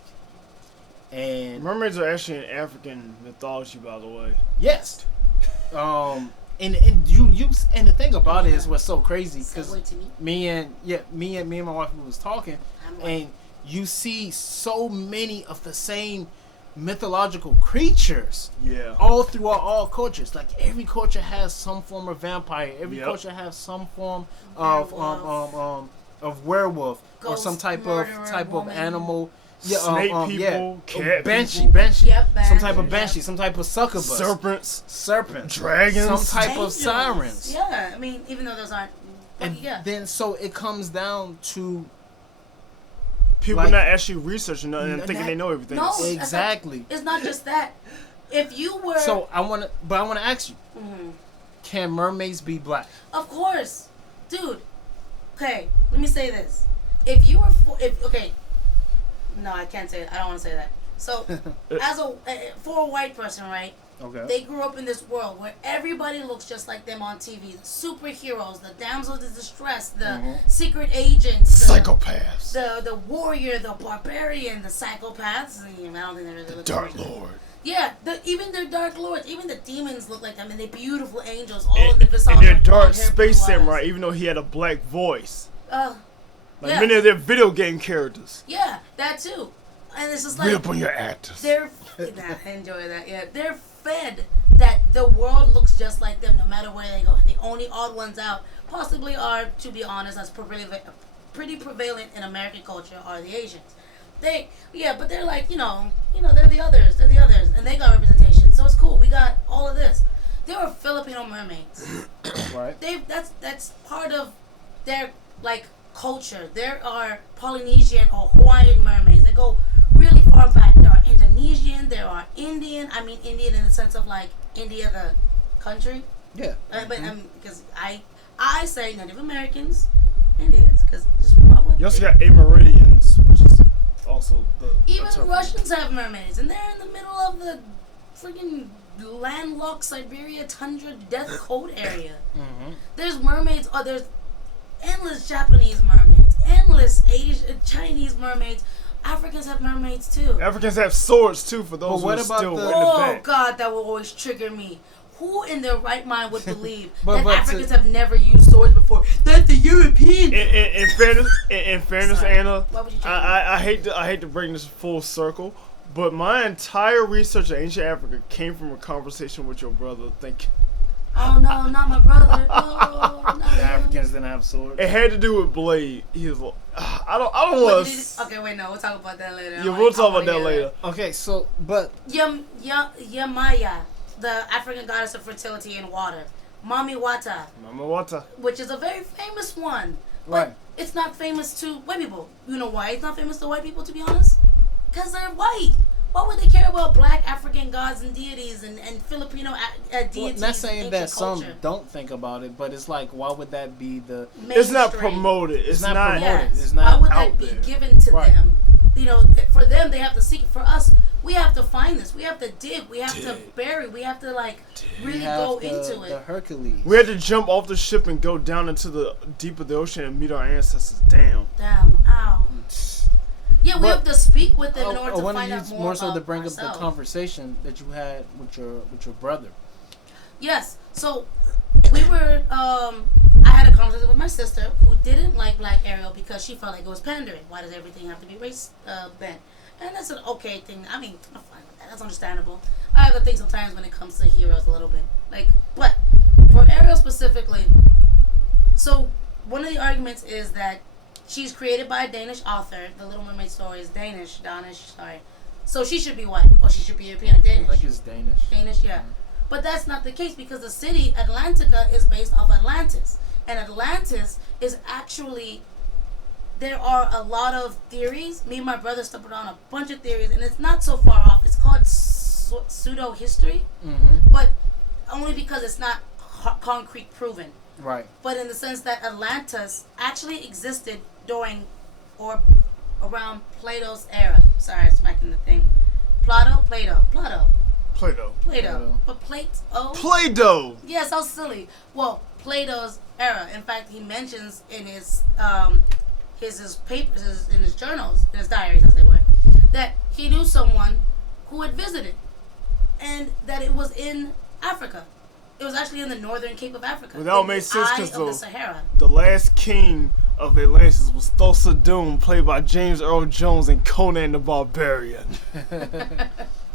And mermaids are actually in African mythology, by the way. Yes. And the thing about it is what's so crazy because me and my wife was talking, and you see so many of the same mythological creatures. Yeah. All throughout all cultures, like every culture has some form of vampire. Every culture has some form of werewolf Ghost, or some type woman. of animal. Yeah, snake people, cat banshee, people. banshee, Yep, some type of banshee, some type of succubus, serpent, dragons, some type of sirens. Yeah, I mean, even though those aren't, and then so it comes down to people not actually researching nothing and thinking they know everything. No, exactly. It's not just that. If you were, so I want to ask you, can mermaids be black? Of course, dude. Okay, let me say this. If you were, no, I can't say it. I don't want to say that. So, for a white person, right? Okay. They grew up in this world where everybody looks just like them on TV. The superheroes, the damsels in distress, the secret agents, Psychopaths. the warrior, the barbarian, the psychopaths. I don't think they really look Dark like Lord. Yeah, even their dark lords, even the demons look like them, and they're beautiful angels, all in the visage. And they're of dark blonde hair, space blue eyes. samurai, even though he had a black voice. Like Like many of their video game characters. Yeah, that too. And it's just like Read up on your actors. they're I enjoy that. Yeah, they're fed that the world looks just like them, no matter where they go. And the only odd ones out, possibly are, to be honest, that's pretty prevalent in American culture, are the Asians. But they're like, they're the others, and they got representation, so it's cool. We got all of this. There were Filipino mermaids. Right. That's part of their like culture. There are Polynesian or Hawaiian mermaids. They go really far back. There are Indonesian. There are Indian. I mean Indian in the sense of like India, the country. Yeah. But because I say Native Americans, Indians, because just probably. You also got Amerindians, which is also the. Even Russians have mermaids, and they're in the middle of the freaking landlocked Siberia tundra death cold area. There's mermaids. Oh, there's endless Japanese mermaids, endless Chinese mermaids. Africans have mermaids too. Africans have swords too. For those who what are about still the- in the Oh back. God, that will always trigger me. Who in their right mind would believe But that Africans have never used swords before? That the Europeans. In fairness, Sorry. Anna, Why would you trigger I hate to bring this full circle, but my entire research of ancient Africa came from a conversation with your brother. Oh no, not my brother. Oh, not The him. Africans didn't have swords. It had to do with Blade. He was like, I don't What want did he- Okay, wait, no, we'll talk about that later. Yeah, we'll talk about that later. Okay, so but Yamaya, the African goddess of fertility and water. Mami Wata, Mama Wata. which is a very famous one. But Right. it's not famous to white people. You know why it's not famous to white people, to be honest? Because they're white. Why would they care about black African gods and deities and Filipino deities? well, not and saying ancient that some culture? don't think about it, but it's like, why would that be the? It's not Mainstream. promoted. It's not not. promoted. Yes. It's not Why would out that be there. given to Right. them? For them, they have to seek it. For us, we have to find this. We have to dig. We have to bury. We have to really We have go the, into the it. Hercules. We had to jump off the ship and go down into the deep of the ocean and meet our ancestors. Damn. Damn. Ow. Yeah, we But- have to speak with them in I order to wanted find you out more more so about to bring up ourselves. the conversation that you had with your brother. Yes. So we were. I had a conversation with my sister who didn't like Black Ariel because she felt like it was pandering. Why does everything have to be race bent? And that's an okay thing. I mean, I'm fine with that. That's understandable. I have a thing sometimes when it comes to heroes a little bit. But for Ariel specifically, so one of the arguments is that she's created by a Danish author. The Little Mermaid story is Danish, sorry. So she should be white, or she should be European or I Danish. think it's Danish. Danish, yeah. But that's not the case because the city, Atlantica, is based off Atlantis. And Atlantis is actually, there are a lot of theories. Me and my brother stumbled on a bunch of theories, and it's not so far off. It's called pseudo-history, but only because it's not concrete proven. Right. But in the sense that Atlantis actually existed during or around Plato's era. Sorry, I'm smacking the thing. Plato. Play-Doh. But Plato. Play-Doh. Yeah, so silly. Well, Plato's era. In fact, he mentions in his papers, in his journals, in his diaries as they were, that he knew someone who had visited, and that it was in Africa. It was actually in the northern Cape of Africa. Well, that in made the sense eye 'cause of the Sahara. The last king of Atlantis was Thulsa Doom, played by James Earl Jones and Conan the Barbarian.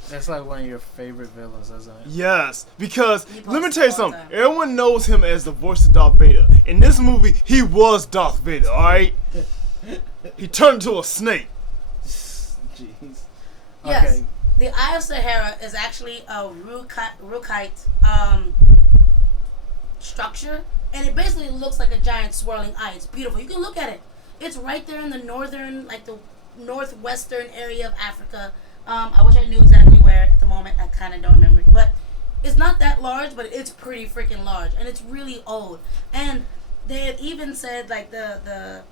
That's like one of your favorite villains, isn't it? Yes, because He let me posts tell you all something. the time. Everyone knows him as the voice of Darth Vader. In this movie, he was Darth Vader. All right, he turned into a snake. Jeez. Yes. Okay. The Eye of Sahara is actually a Rukite structure, and it basically looks like a giant swirling eye. It's beautiful. You can look at it. It's right there in the northern, like the northwestern area of Africa. I wish I knew exactly where at the moment. I kind of don't remember. But it's not that large, but it's pretty freaking large, and it's really old. And they had even said, like, the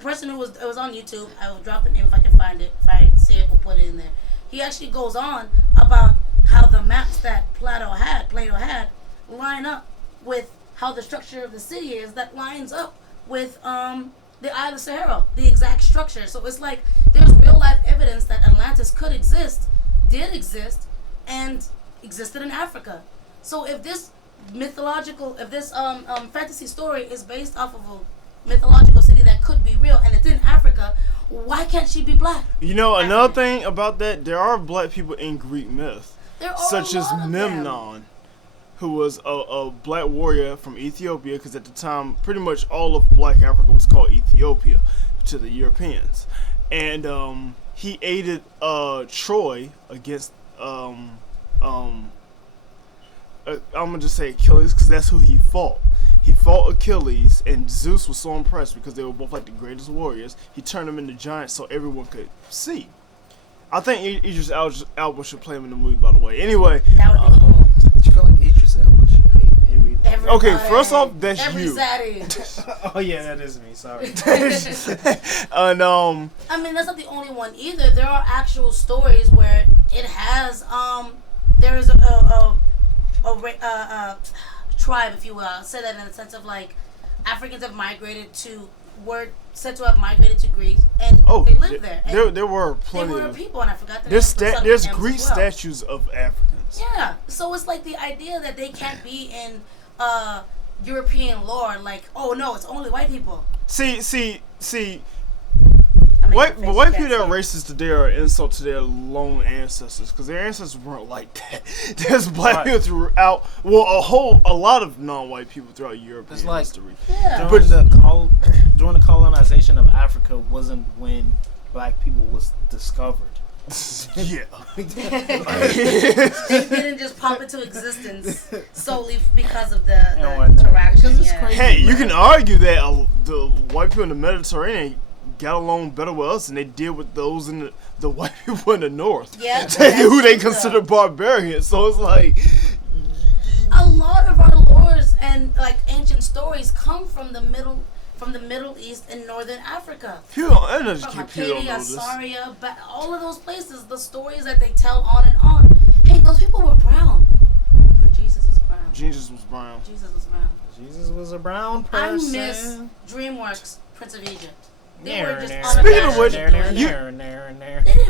person who it was on YouTube, I will drop the name if I can find it. If I see it, we'll put it in there. He actually goes on about how the maps that Plato had line up with how the structure of the city is, that lines up with the Isle of Sahara, the exact structure. So it's like there's real life evidence that Atlantis could exist, did exist, and existed in Africa. So if this fantasy story is based off of a mythological city that could be real and it's in Africa, why can't she be black? You know, another thing about that, there are black people in Greek myth, There are such a as lot of them. Memnon, who was a black warrior from Ethiopia, because at the time, pretty much all of black Africa was called Ethiopia to the Europeans. And he aided Troy against, I'm going to just say Achilles, because that's who he fought. He fought Achilles, and Zeus was so impressed because they were both like the greatest warriors. He turned them into giants so everyone could see. I think Idris Elba should play him in the movie, by the way. Anyway. That would be cool. I feel like Idris Elba should pay every. Okay, first off, that's every you. Oh yeah, that is me. Sorry. And I mean, that's not the only one either. There are actual stories where it has there is a tribe, if you will. I'll say that in the sense of like Africans have migrated to said to have migrated to Greece, and they live there. And there were plenty. There were people, and I forgot the There's names Greek as well. statues of Africans. Yeah, so it's like the idea that they can't be in European lore. Like, oh no, it's only white people. See. I mean, White people that are say. racist today are an insult to their lone ancestors, because their ancestors weren't like that. There's black people throughout, a lot of non-white people throughout European It's like, history. Yeah. During the colonization of Africa wasn't when black people was discovered. Yeah. It didn't just pop into existence solely because of the whatnot. interaction. Because it's yeah. crazy. Hey, you can argue that the white people in the Mediterranean got along better with us than they did with those in the white people in the north. Yeah, who they that's true, consider barbarians. So it's like a lot of our lores and like ancient stories come from the Middle East and Northern Africa. I just From keep people don't Acadia, know this. Saria, but all of those places, the stories that they tell on and on. Hey, those people were brown. Or Jesus was brown. Jesus was brown. Jesus was brown. Jesus was a brown I person. miss DreamWorks Prince of Egypt. They were just Speaking of which, they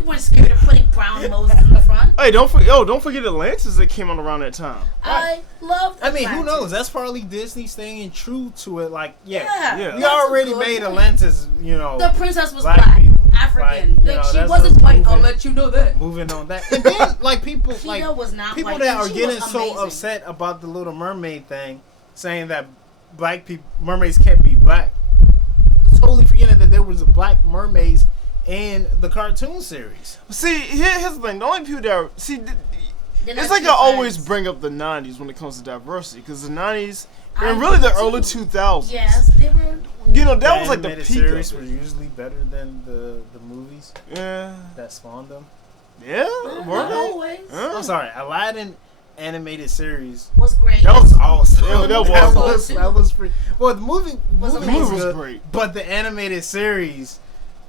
weren't scared of putting brown Moses in the front. Hey, don't forget Atlantis that came out around that time. I loved I mean, who Atlantis. knows? That's probably Disney staying true to it. Like, Yeah. Yeah. we that's a already good made point. Atlantis, The princess was black black, people. African. Like, you Like, know, she that's wasn't what's white. I'll moving. let you know that. Moving on that. And then, like, people Cheetah was not people white. that are She getting was so amazing. upset about the Little Mermaid thing, saying that black people, mermaids can't be black. Totally forgetting that there was black mermaids in the cartoon series. See, here's the thing. The only people that are, They're it's not like I true always friends. bring up the 90s when it comes to diversity, because the 90s I and really the do early too. 2000s. Yes, they were. You know, that The was like the animated peak series of were it. usually better than the movies Yeah. that spawned them. Yeah. Not Were they? always. Huh? I'm sorry, Aladdin animated series. Was great. That was awesome. Yeah, that was awesome. that was free. Well, the movie Was was amazing. good, but the animated series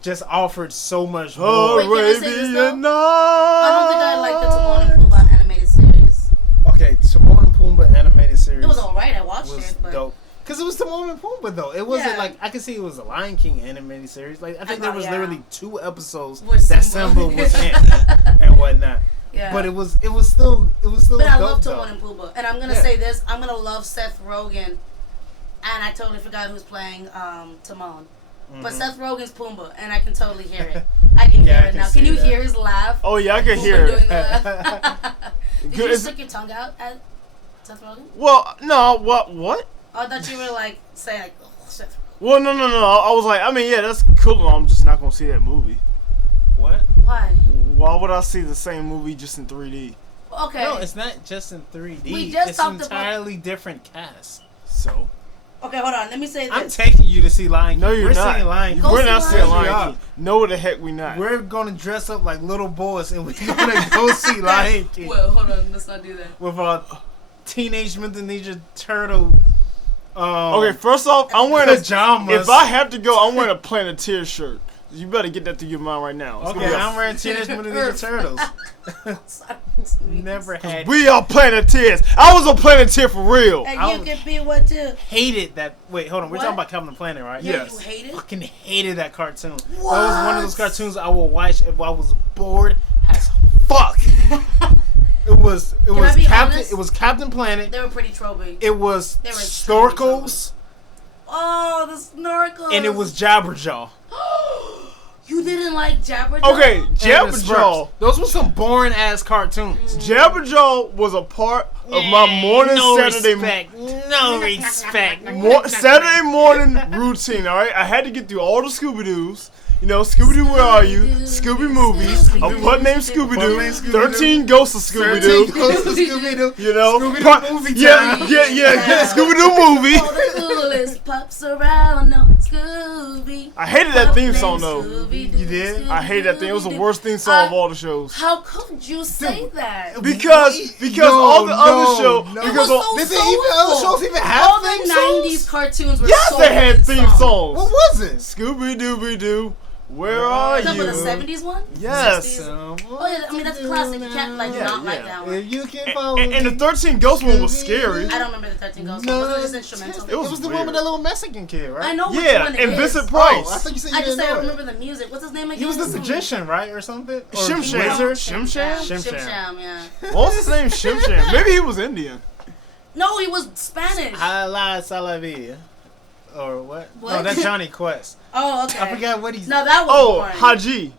just offered so much Oh, more. Wait, can I say this, though? Arabian Nights. I don't think I liked the Timon and Pumbaa animated series. Okay, Timon and Pumbaa animated series It was alright. I watched was it, but dope. Because it was Timon and Pumbaa, though. It wasn't Yeah. like, I could see it was a Lion King animated series. Like, I think there was yeah. literally 2 episodes Where that Simba- Simba was in and whatnot. yeah. But it was still But I dope, love though. Timon and Pumbaa, and I'm gonna Yeah. say this: I'm gonna love Seth Rogen, and I totally forgot who's playing Timon. But Seth Rogen's Pumbaa, and I can totally hear it. I can Yeah, I hear it can now. see Can you that. hear his laugh? Oh yeah, I can Pumbaa hear doing it. the laugh. Did you Is- stick your tongue out at Seth Rogen? Well, no, what? Oh, I thought you were like saying like, oh, Seth Rogen. Well, no. I was like, I mean, yeah, that's cool. I'm just not gonna see that movie. What? Why? Why would I see the same movie just in 3D? Okay. No, it's not just in 3D. We just it's talked about- entirely different cast. So Okay, hold on. Let me say this. I'm taking you to see Lion King. no, you're We're not. seeing Lion King. Go We're see not Lion seeing King. Lion King. No, the heck we not. We're gonna dress up like little boys and we're gonna go see Lion King Well, hold on. Let's not do that. with a Teenage Mutant Ninja Turtle. Okay, first off, I'm wearing a pajamas. If I have to go, I'm wearing a Planeteer shirt. You better get that through your mind right now. It's Okay, gonna be I'm wearing Teenage Mutant Ninja Turtles. Never had. We are Planeteers. I was a Planeteer for real. And I you was- can be one too. Hated that. Wait, hold on. We're What? talking about Captain Planet, right? Yeah, Yes. you hate it? Fucking hated that cartoon. That was What? one of those cartoons I would watch if I was bored as fuck. It was I be Captain. honest? It was Captain Planet. They were pretty tropey. It was They were extremely Storkles, Oh, the snorkel. and it was Jabberjaw. You didn't like Jabberjaw? Okay, And the Jabberjaw. Smurfs. Those were some boring ass cartoons. Jabberjaw was a part of my morning no Saturday respect. No respect. Saturday morning routine. All right, I had to get through all the Scooby Doo's. You know, Scooby Doo, where are you? Scooby movies. A putt named Scooby Doo. 13 Ghosts of Scooby Doo. Scooby-Doo. You know, Scooby-Doo movie yeah, time. yeah. Scooby Doo movie. All the coolest pups around, no Scooby. I hated that theme song though. You did? I hated that thing. It was the worst theme song of all the shows. How could you say that? Because all the other shows. It Because was so Did they soulful. even other shows even have All theme the songs? 90s cartoons were yes, they had soulful theme songs. What was it? Scooby Dooby Doo, where are Except for the you? 70s one? Yes. 60s? Oh yeah, I mean that's a classic. You can't like Yeah, not like yeah. that one. If you can follow And the 13 Ghosts one was scary. I don't remember the 13 Ghosts one. Was it just instrumental? It was the one weird. with that little Mexican kid, right? I know which Yeah, one it and is. Vincent Oh, Price. I thought you said you I just didn't say I know remember that. the music. What's his name again? He was the magician, right, or something? Or Shim Sham. Wizard? Shim Sham? Shim Sham. Sham, yeah. What was his name? Shim Sham. Maybe he was Indian. No, he was Spanish. Hala Salavia. Or what? What? No, that's Johnny Quest. Oh, okay. I forgot what he's. No, that was Oh, boring. Haji.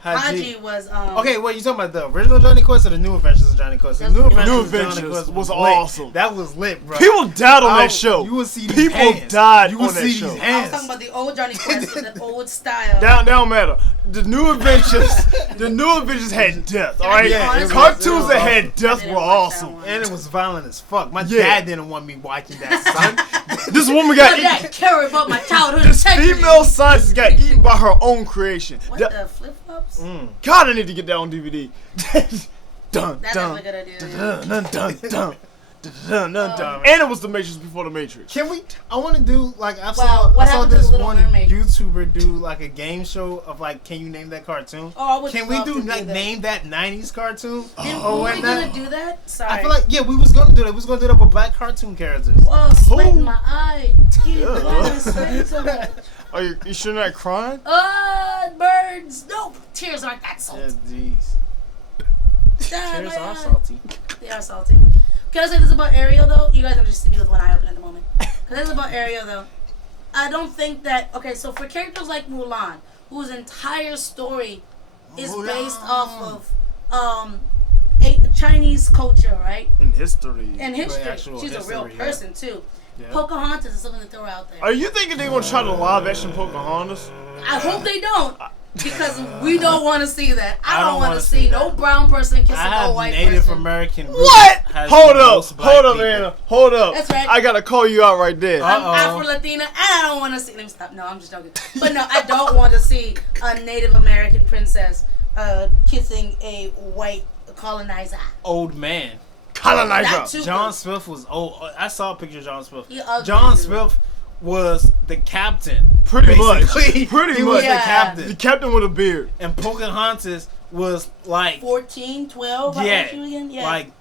Haji was Okay, wait, you talking about the original Johnny Quest or the New Adventures of Johnny Quest? The That's New the Adventures, New of Johnny Adventures Quest was lit. awesome. That was lit, bro. People died on Oh, that show. You will see these People hands. died You will on that see show. these I was hands. talking about the old Johnny Quest with the old style. That don't matter. The New Adventures, the New Adventures had death. All right, Yeah, it was- cartoons it was that awesome. had I death didn't were watch that awesome. one. And it was violent as fuck. My Yeah. dad didn't want me watching that, son. This woman How got did that eaten. care about my childhood This integrity? female scientist got eaten by her own creation. What That- the flip flops? God, I need to get that on DVD. Dun That's dun a good idea. dun dun dun dun. Dun, dun, dun. Oh. And it was the Matrix before the Matrix. Can we? I want to do like I Wow, saw. what I saw happened to this the Little one Mermaid? YouTuber do like a game show of like, can you name that cartoon? Oh, I would Can we love do to like that. name that '90s cartoon? Didn't- or were we whatnot? gonna do that? Sorry. I feel like we was gonna do that. We was gonna do that with black cartoon characters. Oh, sweat in Who? my eye. You Yeah. wanna sweat so much. Are you sure not crying? Birds. No, tears aren't that salty. Yes, jeez. Damn, Tears my are eye. salty. They are salty. Can I say this about Ariel though? You guys are just see me with one eye open at the moment. Can I say this about Ariel though? I don't think that. Okay, so for characters like Mulan, whose entire story is based off of Chinese culture, right? In history. And history. actual She's a real history, yeah. person too. Yeah. Pocahontas is something to throw out there. Are you thinking they're gonna try to live action Pocahontas? I hope they don't. Because we don't want to see that. I don't want wanna to see that. no brown person kissing I no have white Native person. American roots. What? has Hold the up, most black hold up, people. Anna. Hold up. That's right. I gotta call you out right there. I'm Uh-oh. Afro-Latina and I don't want to see. Let me stop. No, I'm just joking. But no, I don't want to see a Native American princess kissing a white colonizer. Old man. That Colonizer. too. John Smith was old. I saw a picture of John Smith. He ugly, John dude. Smith was the captain. Pretty much. basically. Pretty He much. was Yeah. the captain. The captain with a beard. And Pocahontas was like, 14, 12. How old yeah, was you again? Yeah. like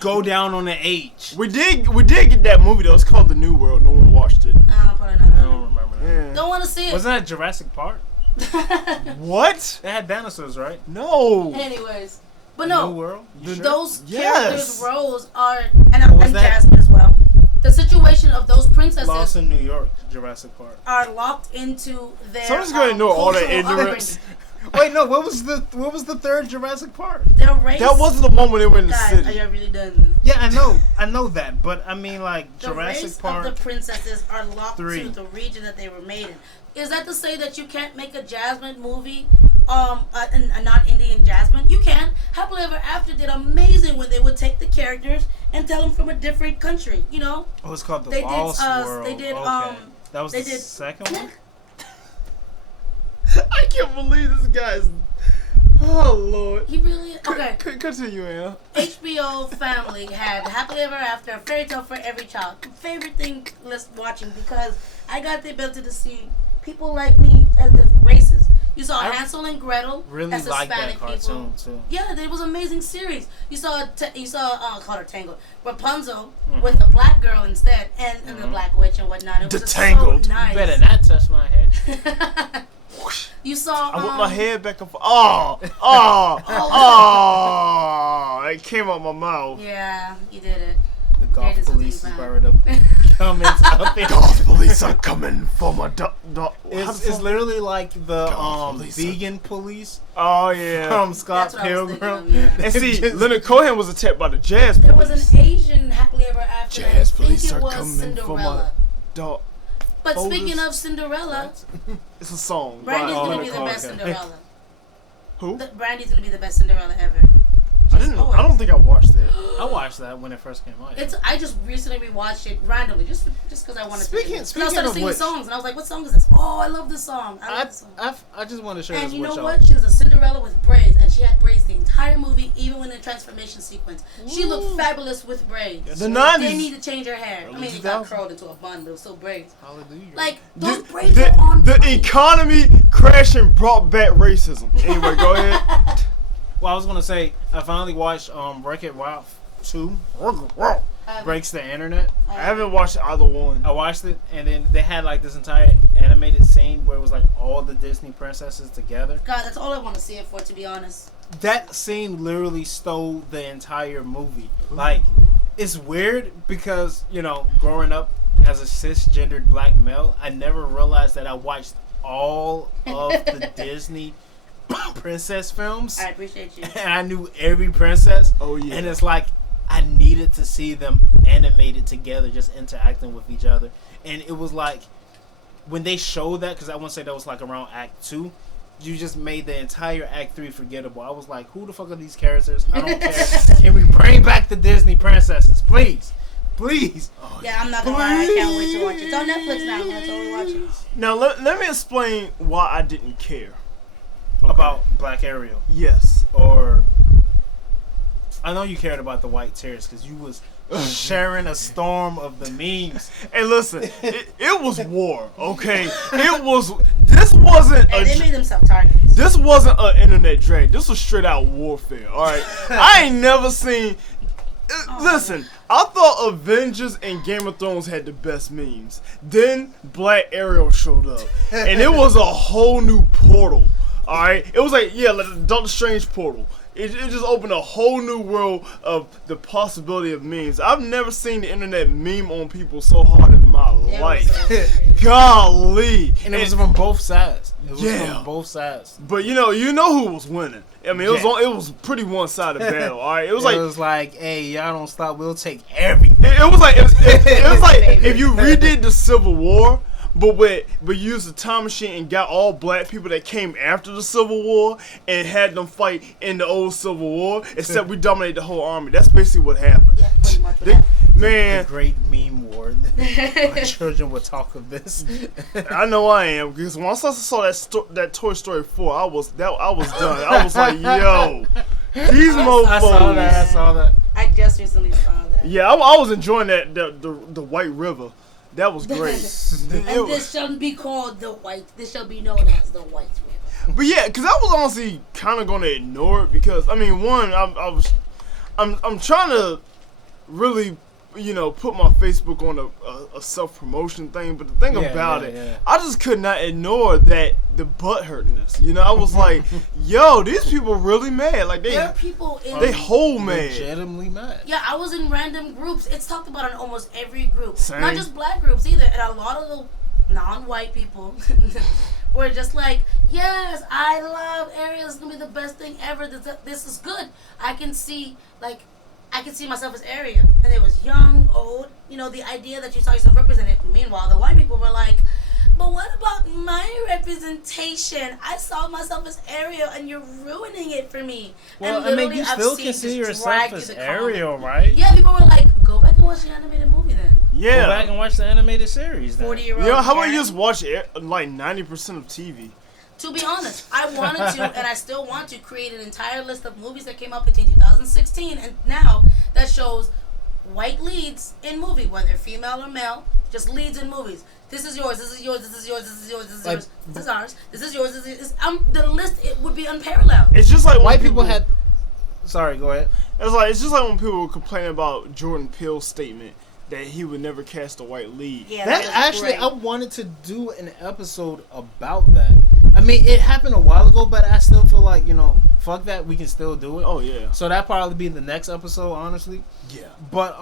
go down on the age. We did get that movie though. It's called The New World. No one watched it. Probably not. I don't remember that. Yeah. Don't want to see it. Wasn't that Jurassic Park? What? They had dinosaurs, right? No. Anyways, but New no, World. You sure? those Yes. characters' roles are, was and that? Jasmine as well. The situation of those princesses Lost in New York, Jurassic Park. are locked into their. Someone's gonna ignore all that cultural ignorance. Wait, no. What was the third Jurassic Park? upbringing. Their race. That wasn't the one when they were in the Guys, are city. you really done? Yeah, I know that, but I mean like The Jurassic race Park. of the princesses are locked 3. to the region that they were made in. Is that to say that you can't make a Jasmine movie, a non-Indian Jasmine? You can. Happily Ever After did amazing when they would take the characters and tell them from a different country. You know, Oh, it's called the they did, Lost they World. did, okay. That was they the did- second one. I can't believe this guy's. Oh Lord. he really okay. Continue, Anna. HBO Family had Happily Ever After, a fairy tale for every child. Favorite thing watching because I got the ability to see people like me as different races. You saw Hansel and Gretel Really as like that Hispanic cartoon people. too. Yeah, it was an amazing series. You saw called her Tangled, Rapunzel with a black girl instead, and the black witch and whatnot. It was just Tangled. so nice. You better not touch my hair. You saw. I whipped my head back up. Oh, it came out my mouth. Yeah, you did it. The golf Did police is something about to come into there. Golf police are coming for my It's literally like the police vegan police Oh yeah. from Scott That's what I was thinking Pilgrim. of, yeah. And see, Leonard Cohen was attacked by the jazz There police. was an Asian happily ever after. Jazz I think police it are was coming for my Cinderella. dog. But folders. speaking of Cinderella, It's a song. Brandy's by gonna Leonard be the Cohen. best Cinderella. Who? Brandy's gonna be the best Cinderella ever. I didn't know. I don't think I watched that. I watched that when it first came out. I just recently rewatched it randomly, just because I wanted Speaking- to. speaking I started of singing which- songs, and I was like, "What song is this? Oh, I love this song. I love this song." I just want to share And this you with know y'all. what? She was a Cinderella with braids, and she had braids the entire movie, even when the transformation sequence. She looked fabulous with braids. The They 90s. need to change her hair. I mean, it got curled into a bun, but it was still braids. Hallelujah. Like The, those braids were on. the point. economy crashing brought back racism. Anyway, go ahead. Well, I was gonna say I finally watched Wreck-It Ralph 2 Breaks the Internet. I haven't watched either one. I watched it, and then they had like this entire animated scene where it was like all the Disney princesses together. God, that's all I want to see it for, to be honest. That scene literally stole the entire movie. Like, it's weird because, you know, growing up as a cisgendered black male, I never realized that I watched all of the Disney princess films. I appreciate you. And I knew every princess. Oh, yeah. And it's like I needed to see them animated together, just interacting with each other. And it was like when they showed that, because I want to say that was like around Act 2, you just made the entire Act 3 forgettable. I was like, who the fuck are these characters? I don't care. Can we bring back the Disney princesses, please? Please. Yeah, I'm not gonna lie, I can't wait to watch it. It's on Netflix now. That's all we watching. Now let me explain why I didn't care About Black Ariel. Yes. Or I know you cared about the white tears because you was sharing a storm of the memes. Hey, listen, it was war, okay? It was. This wasn't And they a. made themselves targets. This wasn't an internet drag. This was straight out warfare. All right. I ain't never seen. Listen, I thought Avengers and Game of Thrones had the best memes. Then Black Ariel showed up, and it was a whole new portal. All right, it was like like the Doctor Strange portal. It just opened a whole new world of the possibility of memes. I've never seen the internet meme on people so hard in my life. Golly, And it was from both sides. It was Yeah. from both sides. But you know who was winning. I mean, it was pretty one-sided battle. All right, it was like hey, y'all don't stop. We'll take everything. it was like if you redid the Civil War, but used the time machine and got all black people that came after the Civil War and had them fight in the old Civil War, except we dominated the whole army. That's basically what happened. Yeah, pretty much. The Man, great meme war. My children will talk of this. I know I am, because once I saw that Toy Story 4, I was done. I was like, yo, these mofos. I saw that. I just recently saw that. Yeah, I was enjoying that the White River. That was great. And this shall be called the White. This shall be known as the White River. But yeah, because I was honestly kind of going to ignore it because I mean, one, I'm trying to really, put my Facebook on a self promotion thing. But the thing about it, I just could not ignore the butt hurtness. I was like, yo, these people really mad. Like There are people in they whole mad. Legitimately mad. Yeah, I was in random groups. It's talked about in almost every group. Same. Not just black groups either. And a lot of the non-white people were just like, yes, I love Ariel. It's going to be the best thing ever. This is good. I can see myself as Ariel. And it was young, old. The idea that you saw yourself represented. Meanwhile, the white people were like, but what about my representation? I saw myself as Ariel, and you're ruining it for me. Well, and I mean, literally, you I've still seen consider just drag yourself through as the Ariel, comments. right? Yeah, people were like, go back and watch the animated movie then. Yeah. Go back and watch the animated series. 40-year-old. How about Karen. you just watch like 90% of TV? To be honest, I wanted to, and I still want to create an entire list of movies that came out between 2016 and now that shows white leads in movie, whether female or male, just leads in movies. This is yours. This is yours. This is yours. This is yours. This is Like, yours. This is ours. This is yours. This is the list. It would be unparalleled. It's just like when white people had. Sorry, go ahead. It's just like when people complain about Jordan Peele's statement that he would never cast a white lead. Yeah, That was actually, great. I wanted to do an episode about that. I mean, it happened a while ago, but I still feel like, fuck that, we can still do it. Oh yeah. So that'd probably be the next episode, honestly. Yeah. But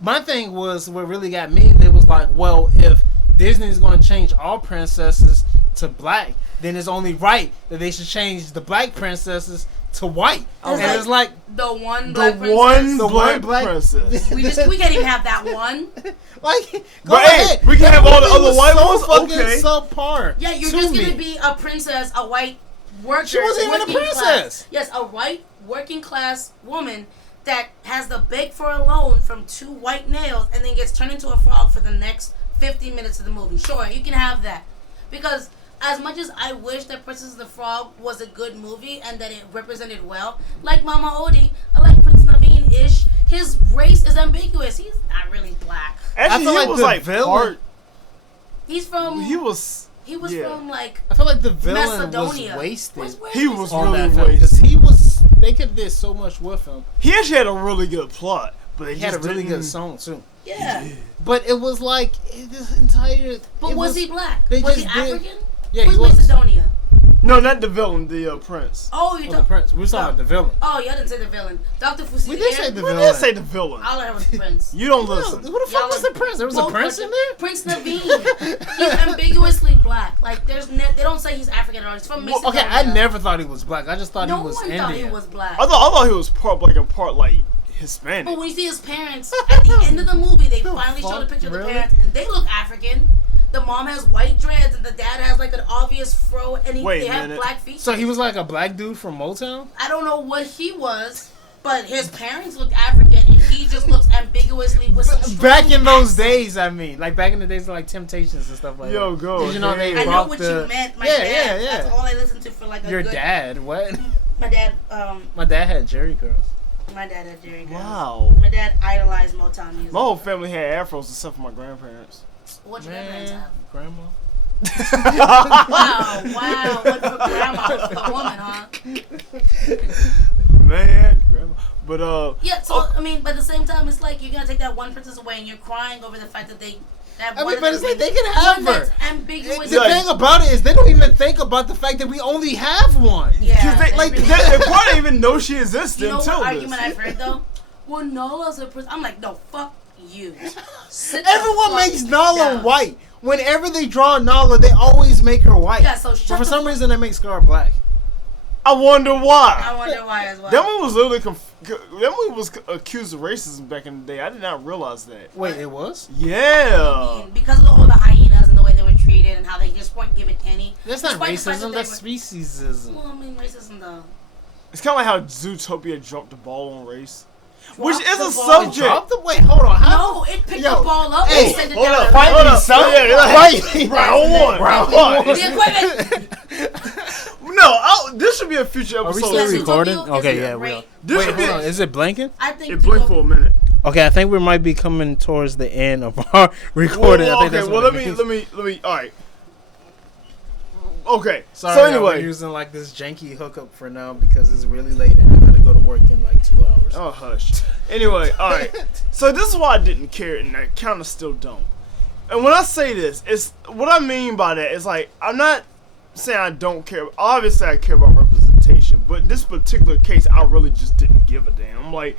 my thing was what really got me. They was like, well, if Disney is going to change all princesses to black, then it's only right that they should change the black princesses to white. And it's like the one The black princess. one The black one black- princess. We can't even have that one. like, go But hey, ahead. we can That have all the movie other was white so ones? fucking Okay. subpar. Yeah, you're to just me. gonna be a princess, a white worker. She wasn't even a working princess. Class. Yes, a white working class woman that has the beg for a loan from 2 white nails and then gets turned into a frog for the next 50 minutes of the movie. Sure, you can have that. Because as much as I wish that Princess and the Frog was a good movie and that it represented well, like Mama Odie, I like Prince Naveen-ish, his race is ambiguous. He's not really black. Actually, feel he like was the like villain- part. He's from... He was. yeah. from, like... I feel like the villain Macedonia. was wasted He was on really that film because wasted. he was. They could have did so much with him. He actually had a really good plot, but He he had a just really didn't- good song too. Yeah. But it was like this entire. But it was he black? they Was he just did- African? Yeah, Who's he was. Macedonia? No, not the villain, the prince. Oh, you Oh, the talking... prince. We was talking about the villain. Oh, y'all didn't say the villain. Dr. Fusi. We did say the We villain. didn't say the villain. All I heard was the prince. You don't No, listen. who the fuck was the prince? There was a Both prince were- in there. Prince Naveen. He's ambiguously black. Like, they don't say he's African or he's from Well, Macedonia. okay, I never thought he was black. I just thought No he was one Indian. thought he was black. I thought he was part like Hispanic. But when you see his parents at the end of the movie, they finally show the fuck? picture of the Really? parents, and they look African. The mom has white dreads, and the dad has like an obvious fro, and Wait they a have minute. black feet. So he was like a black dude from Motown. I don't know what he was, but his parents looked African, and he just looks ambiguously with some Back strange in those accent. days, I mean, like back in the days of like Temptations and stuff like Yo, that. go. You know they I know rocked what the- you meant. My Yeah, dad. yeah, yeah. That's all I listened to for like a Your good. dad? What? My dad. My dad had Jerry curls. My dad had Jerry Curls. Wow. My dad idolized Motown music. My whole family had afros except for my grandparents. What your grandparents have? Grandma. Wow. What for grandma? For the woman, huh? Man, grandma. But Yeah. So I mean, but at the same time, it's like you're gonna take that one princess away, and you're crying over the fact that they. That I one mean, but of it's them- like they can have one her. that's ambiguous. The thing about it is they don't even think about the fact that we only have one. Yeah. they probably didn't even know she existed You know until what this. argument I've heard though? Well, Nala's a princess. I'm like, no, fuck you. Sit Everyone the fuck makes Nala down. white. Whenever they draw Nala, they always make her white. Yeah, so But shut for the some fuck- reason, they make Scar black. I wonder why. I wonder why as well. That one was literally that one was accused of racism back in the day. I did not realize that. Wait, it was? Yeah. Because of all the hyenas and the way they were treated and how they just weren't given any. That's not despite the fact that racism. they That's were- speciesism. Well, I mean, racism though. It's kind of like how Zootopia dropped the ball on race. Which Dropped is the a ball. subject. Drop the wait. Hold on. How? No, it picked Yo, the ball up hey, and sent it hold down. up, Right. hold up, son. Fight. Round one. Round one. The equipment. No, this should be a future Are we episode. still Yes, recording? Zootopia is Okay, a yeah, we great- are. This Wait, should be. hold on. Is it blinking? I think. It blinked for a minute. Okay, I think we might be coming towards the end of our recording. I think Okay, that's well, what let it means. me. All right. Okay. Sorry, so y'all, we're anyway. using like this janky hookup for now because it's really late and we gotta go to work in like 2 hours. Oh, hush. Anyway, all right. So this is why I didn't care, and I kind of still don't. And when I say this, it's what I mean by that is like I'm not saying I don't care. Obviously, I care about representation, but this particular case, I really just didn't give a damn. I'm like,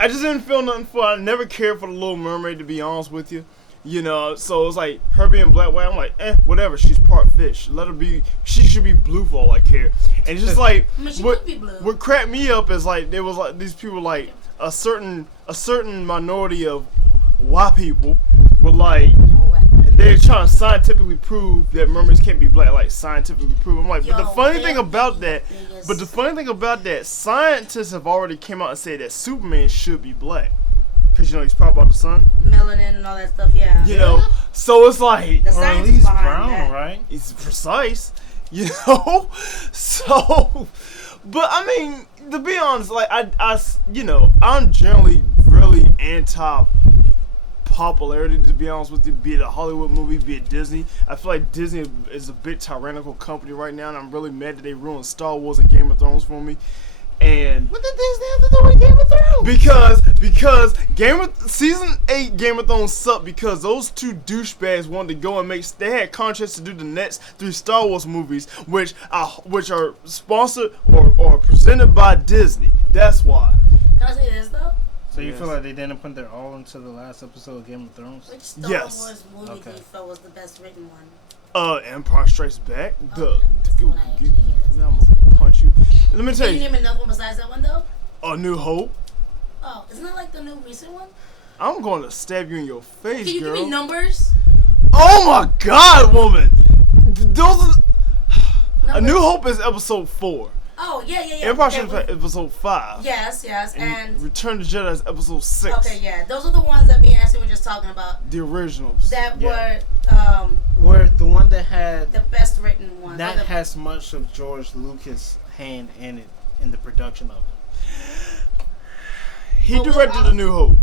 I just didn't feel nothing for. I never cared for the Little Mermaid, to be honest with you. You know, so it's like her being black, white. I'm like, whatever. She's part fish. Let her be. She should be blue for all I care. And it's just like I mean, she what could be blue. what cracked me up is like there was like these people like a certain minority of white people were like they're trying to scientifically prove that mermaids can't be black. Like scientifically prove. I'm like, but the funny thing about that, scientists have already came out and said that Superman should be black. Cause you know he's probably about the sun. Melanin and all that stuff, yeah. You know, so it's like, The Or at science least behind brown, that. right? it's precise. You know, so, but I mean, to be honest, like I'm generally really anti popularity, to be honest with you, be it a Hollywood movie, be it Disney. I feel like Disney is a big tyrannical company right now, and I'm really mad that they ruined Star Wars and Game of Thrones for me. And what did Disney have to do with Game of Thrones? Because season 8 Game of Thrones sucked because those two douchebags wanted to go and they had contracts to do the next 3 Star Wars movies, which are sponsored or presented by Disney. That's why. Can I say this though? So you feel like they didn't put their all into the last episode of Game of Thrones? Which Star Wars movie do you feel was the best written one? Empire Strikes Back. Okay, I'm gonna punch you. Let me tell you. Can you name another one besides that one though? A New Hope. Oh, isn't that like the new recent one? I'm going to stab you in your face, Can you girl. give me numbers? Oh my God, woman! Those are, A New Hope is episode 4. Oh yeah. Empire Strikes Back episode 5. Yes, and Return to Jedi is episode 6. Okay, yeah, those are the ones that me and Ashley were just talking about. The originals. That were the one that had the best written one. That has much of George Lucas' hand in it in the production of it. He directed A New Hope.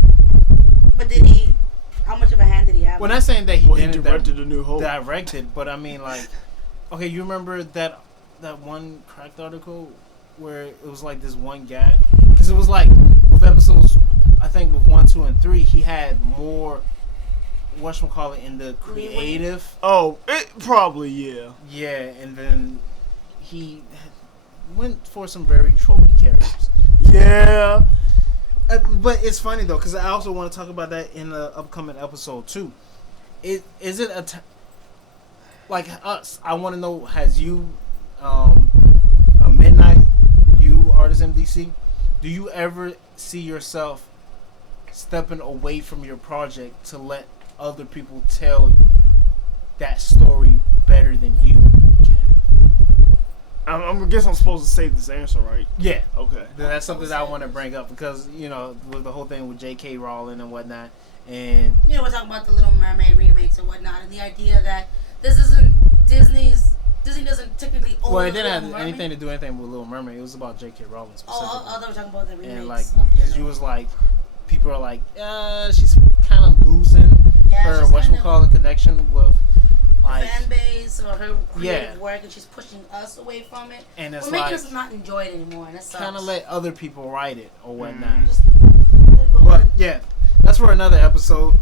But did he? How much of a hand did he have? Well, not saying that he didn't he directed A New Hope. Directed, but I mean, like, okay, you remember that one cracked article where it was like this one guy, because it was like with episodes, I think with 1, 2, and 3, he had more whatchamacallit in the creative. Oh, it probably, yeah. Yeah, and then he went for some very tropey characters. Yeah. But it's funny though, because I also want to talk about that in the upcoming episode too. Is it like us? I want to know, has you, Midnight, you Artist MDC, do you ever see yourself stepping away from your project to let other people tell that story better than you can? I guess I'm supposed to save this answer, right? Yeah. Okay. Then that's something that I want to bring up because, you know, with the whole thing with J.K. Rowling and whatnot, and you know, we're talking about the Little Mermaid remakes and whatnot, and the idea that this isn't Disney doesn't technically own. Well, it didn't have anything to do with Little Mermaid. It was about J.K. Rowling specifically. Oh, they were talking about the remakes. And like, because you was like, people are like, she's kind of losing her whatchamacallit connection with like fan base or her creative work, and she's pushing us away from it. And it's making like, us not enjoy it anymore, and that sucks. Kind of let other people write it or whatnot. But yeah, that's for another episode.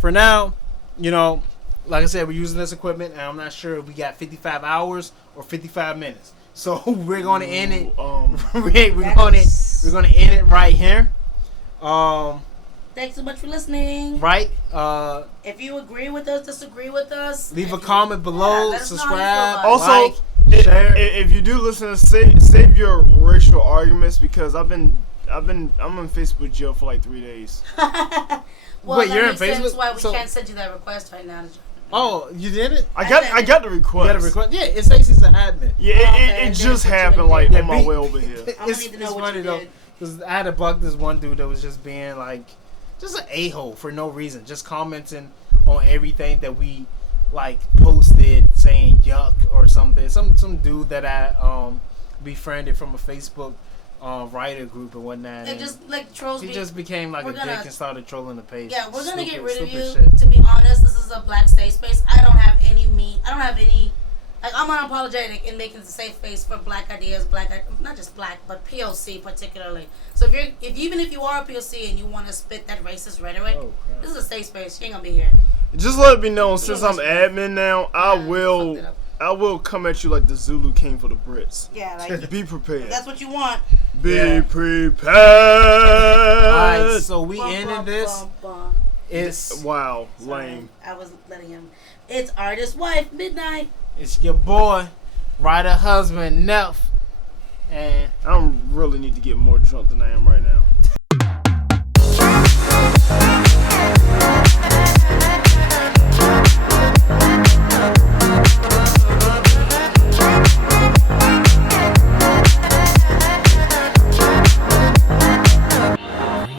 For now, you know, like I said, we're using this equipment, and I'm not sure if we got 55 hours or 55 minutes. So we're going to end it. We're going to end it right here. Thanks so much for listening. Right. If you agree with us, disagree with us, leave a comment below. Subscribe. Also, like, share. If you do listen, save your racial arguments because I'm in Facebook jail for like 3 days. Well, wait, you're in Facebook? That's why we can't send you that request right now. Oh, you did it? I got the request. You got a request? Yeah, it says he's an admin. Yeah, it just happened like on my way over here. It's funny though, because I had to block this one dude that was just being like, just an a-hole for no reason, just commenting on everything that we like posted, saying yuck or something. Some dude that I befriended from a Facebook writer group and whatnot. And just like trolls. He just became like a dick and started trolling the page. Yeah, we're gonna get rid of you. Shit. To be honest, this is a black safe space. I don't have any like, I'm unapologetic in making the safe space for black ideas, not just black, but POC particularly. So even if you are a POC and you want to spit that racist rhetoric, this is a safe space. She ain't gonna be here. Just let it be known, since I'm admin now, I will come at you like the Zulu King for the Brits. Yeah, like be prepared. If that's what you want. Be prepared. Alright, so we ended this. It's lame. I was letting him. It's Artist Wife Midnight. It's your boy, writer husband Nelf, and I really need to get more drunk than I am right now.